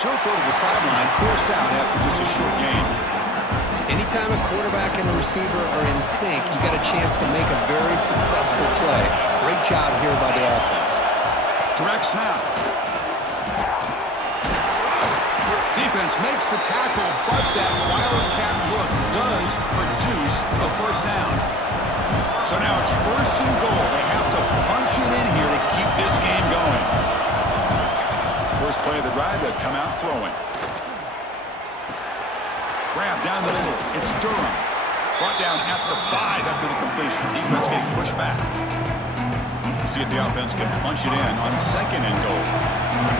Short throw to the sideline, forced out after just a short gain. Anytime a quarterback and a receiver are in sync, you got a chance to make a very successful play. Great job here by the offense. Direct snap. Defense makes the tackle, but that wildcat look does produce a first down. So now it's first and goal. They have to punch it in here to keep this game going. First play of the drive, they'll come out throwing. Grab down the middle. It's Durham. Brought down at the 5 after the completion. Defense getting pushed back. Let's see if the offense can punch it in on 2nd and goal.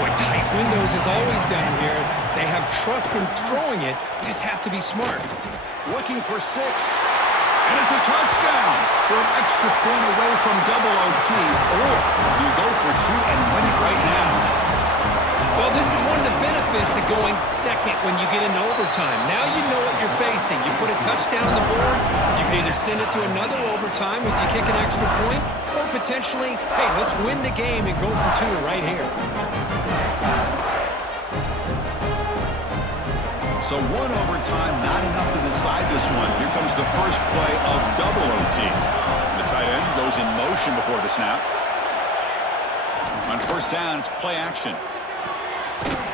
Boy, tight windows is always down here. They have trust in throwing it. You just have to be smart. Looking for 6. And it's a touchdown. They're an extra point away from double OT. Or you go for 2 and win it right now. Well, this is one of the benefits of going second when you get into overtime. Now you know what you're facing. You put a touchdown on the board, you can either send it to another overtime if you kick an extra point, or potentially, hey, let's win the game and go for 2 right here. So 1 overtime, not enough to decide this one. Here comes the first play of double OT. The tight end goes in motion before the snap. On 1st down, it's play action.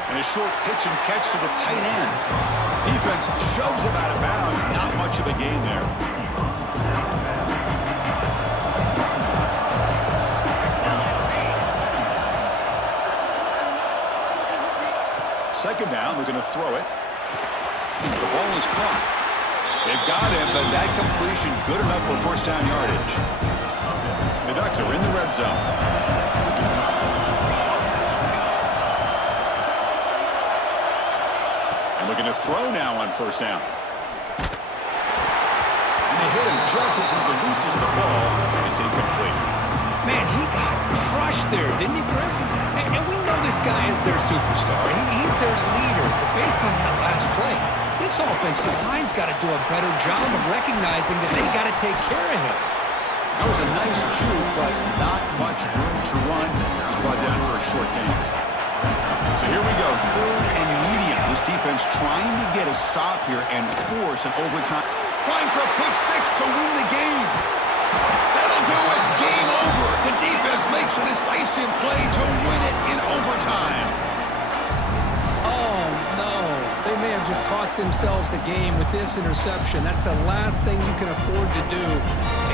And a short pitch and catch to the tight end. Defense shoves him out of bounds. Not much of a gain there. Second down, we're going to throw it. The ball is caught. They've got him, but that completion good enough for 1st down yardage. The Ducks are in the red zone. Looking to throw now on 1st down. And they hit him just as he releases the ball. It's incomplete. Man, he got crushed there, didn't he, Chris? And we know this guy is their superstar. He's their leader. But based on that last play, this offensive line's got to do a better job of recognizing that they got to take care of him. That was a nice juke, but not much room to run. He's brought down for a short gain. So here we go, 3rd and medium. This defense trying to get a stop here and force an overtime. Trying for a pick 6 to win the game. That'll do it. Game over. The defense makes a decisive play to win it in overtime. Oh, no. They may have just cost themselves the game with this interception. That's the last thing you can afford to do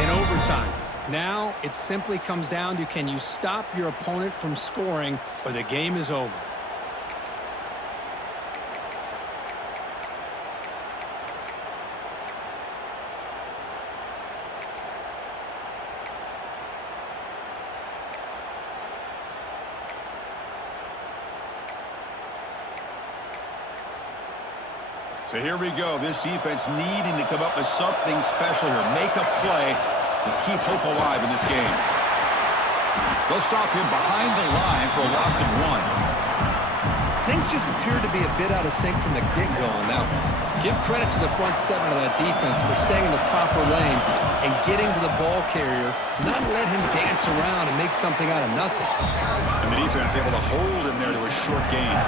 in overtime. Now it simply comes down to, can you stop your opponent from scoring, or the game is over. So here we go. This defense needing to come up with something special here. Make a play and keep hope alive in this game. They'll stop him behind the line for a loss of 1. Things just appear to be a bit out of sync from the get-go on that one. Give credit to the front 7 of that defense for staying in the proper lanes and getting to the ball carrier, not let him dance around and make something out of nothing. And the defense able to hold him there to a short gain.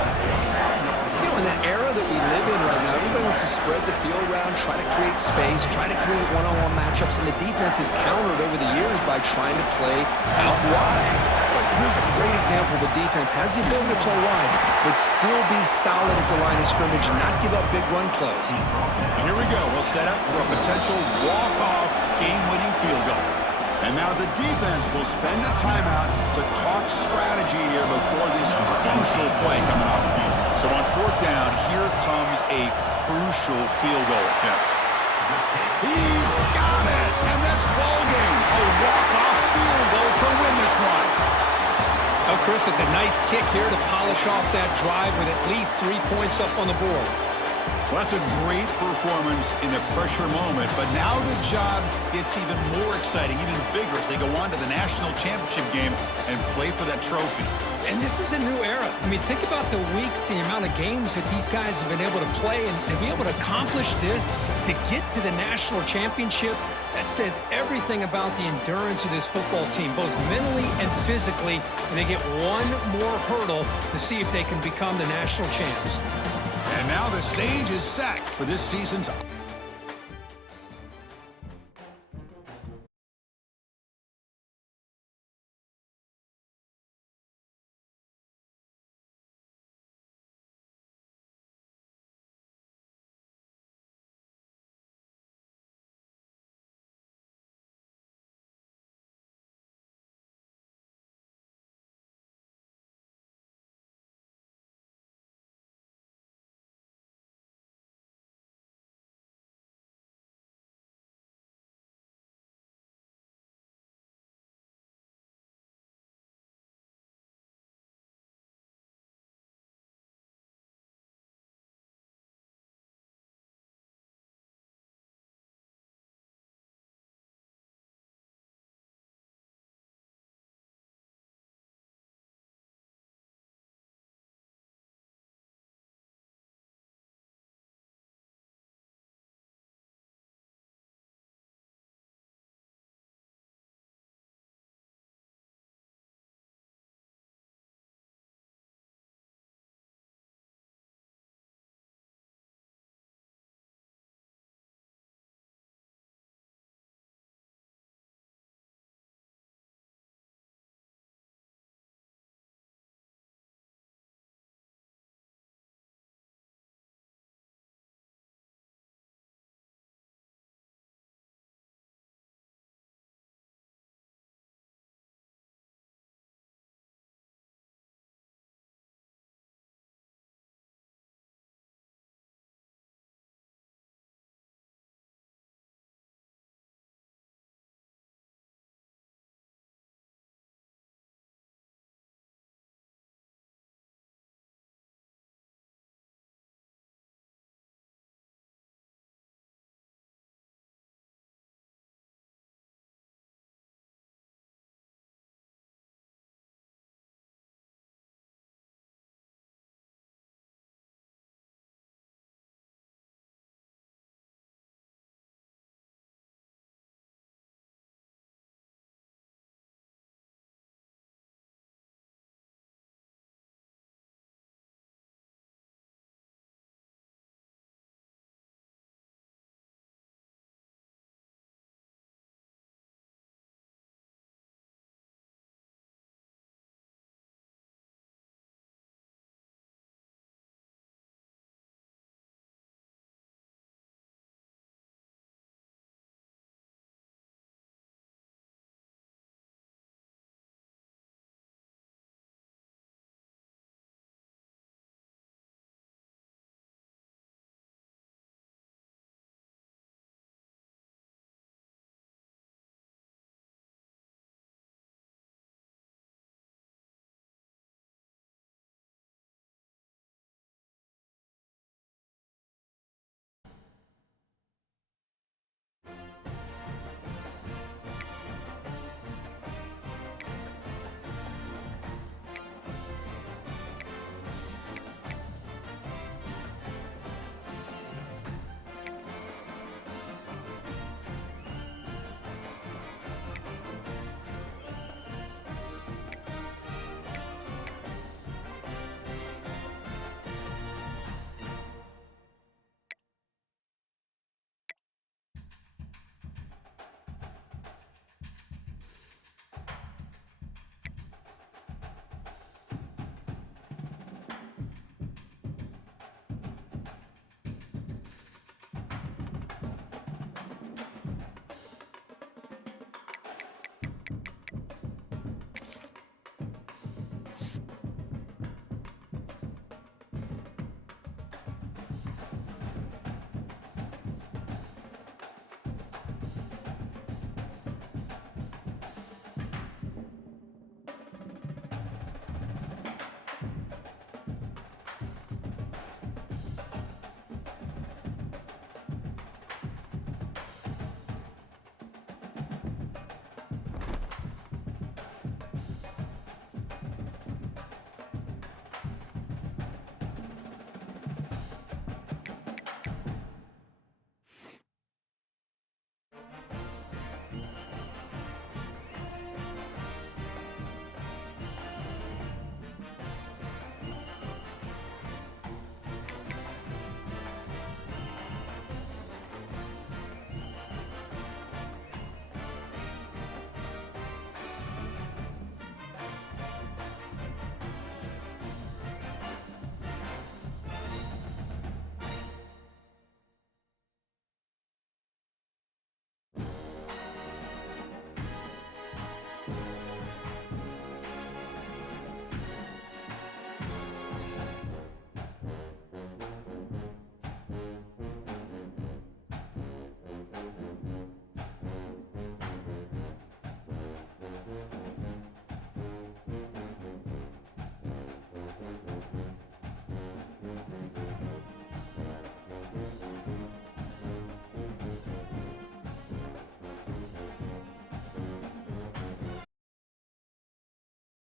You know, in that era that we live in right now, everybody wants to spread the field around, try to create space, try to create one-on-one matchups, and the defense is countered over the years by trying to play out wide. But here's a great example. The defense has the ability to play wide, but still be solid at the line of scrimmage and not give up big run plays. And here we go. We'll set up for a potential walk-off game-winning field goal. And now the defense will spend a timeout to talk strategy here before this crucial play coming up. So on 4th down, here comes a crucial field goal attempt. He's got it, and that's ball game. A walk-off field goal to win this one. Oh, Chris, it's a nice kick here to polish off that drive with at least 3 points up on the board. Well, that's a great performance in a pressure moment, but now the job gets even more exciting, even bigger as they go on to the national championship game and play for that trophy. And this is a new era. I mean, think about the weeks, the amount of games that these guys have been able to play, and to be able to accomplish this, to get to the national championship, that says everything about the endurance of this football team, both mentally and physically, and they get one more hurdle to see if they can become the national champs. And now the stage is set for this season's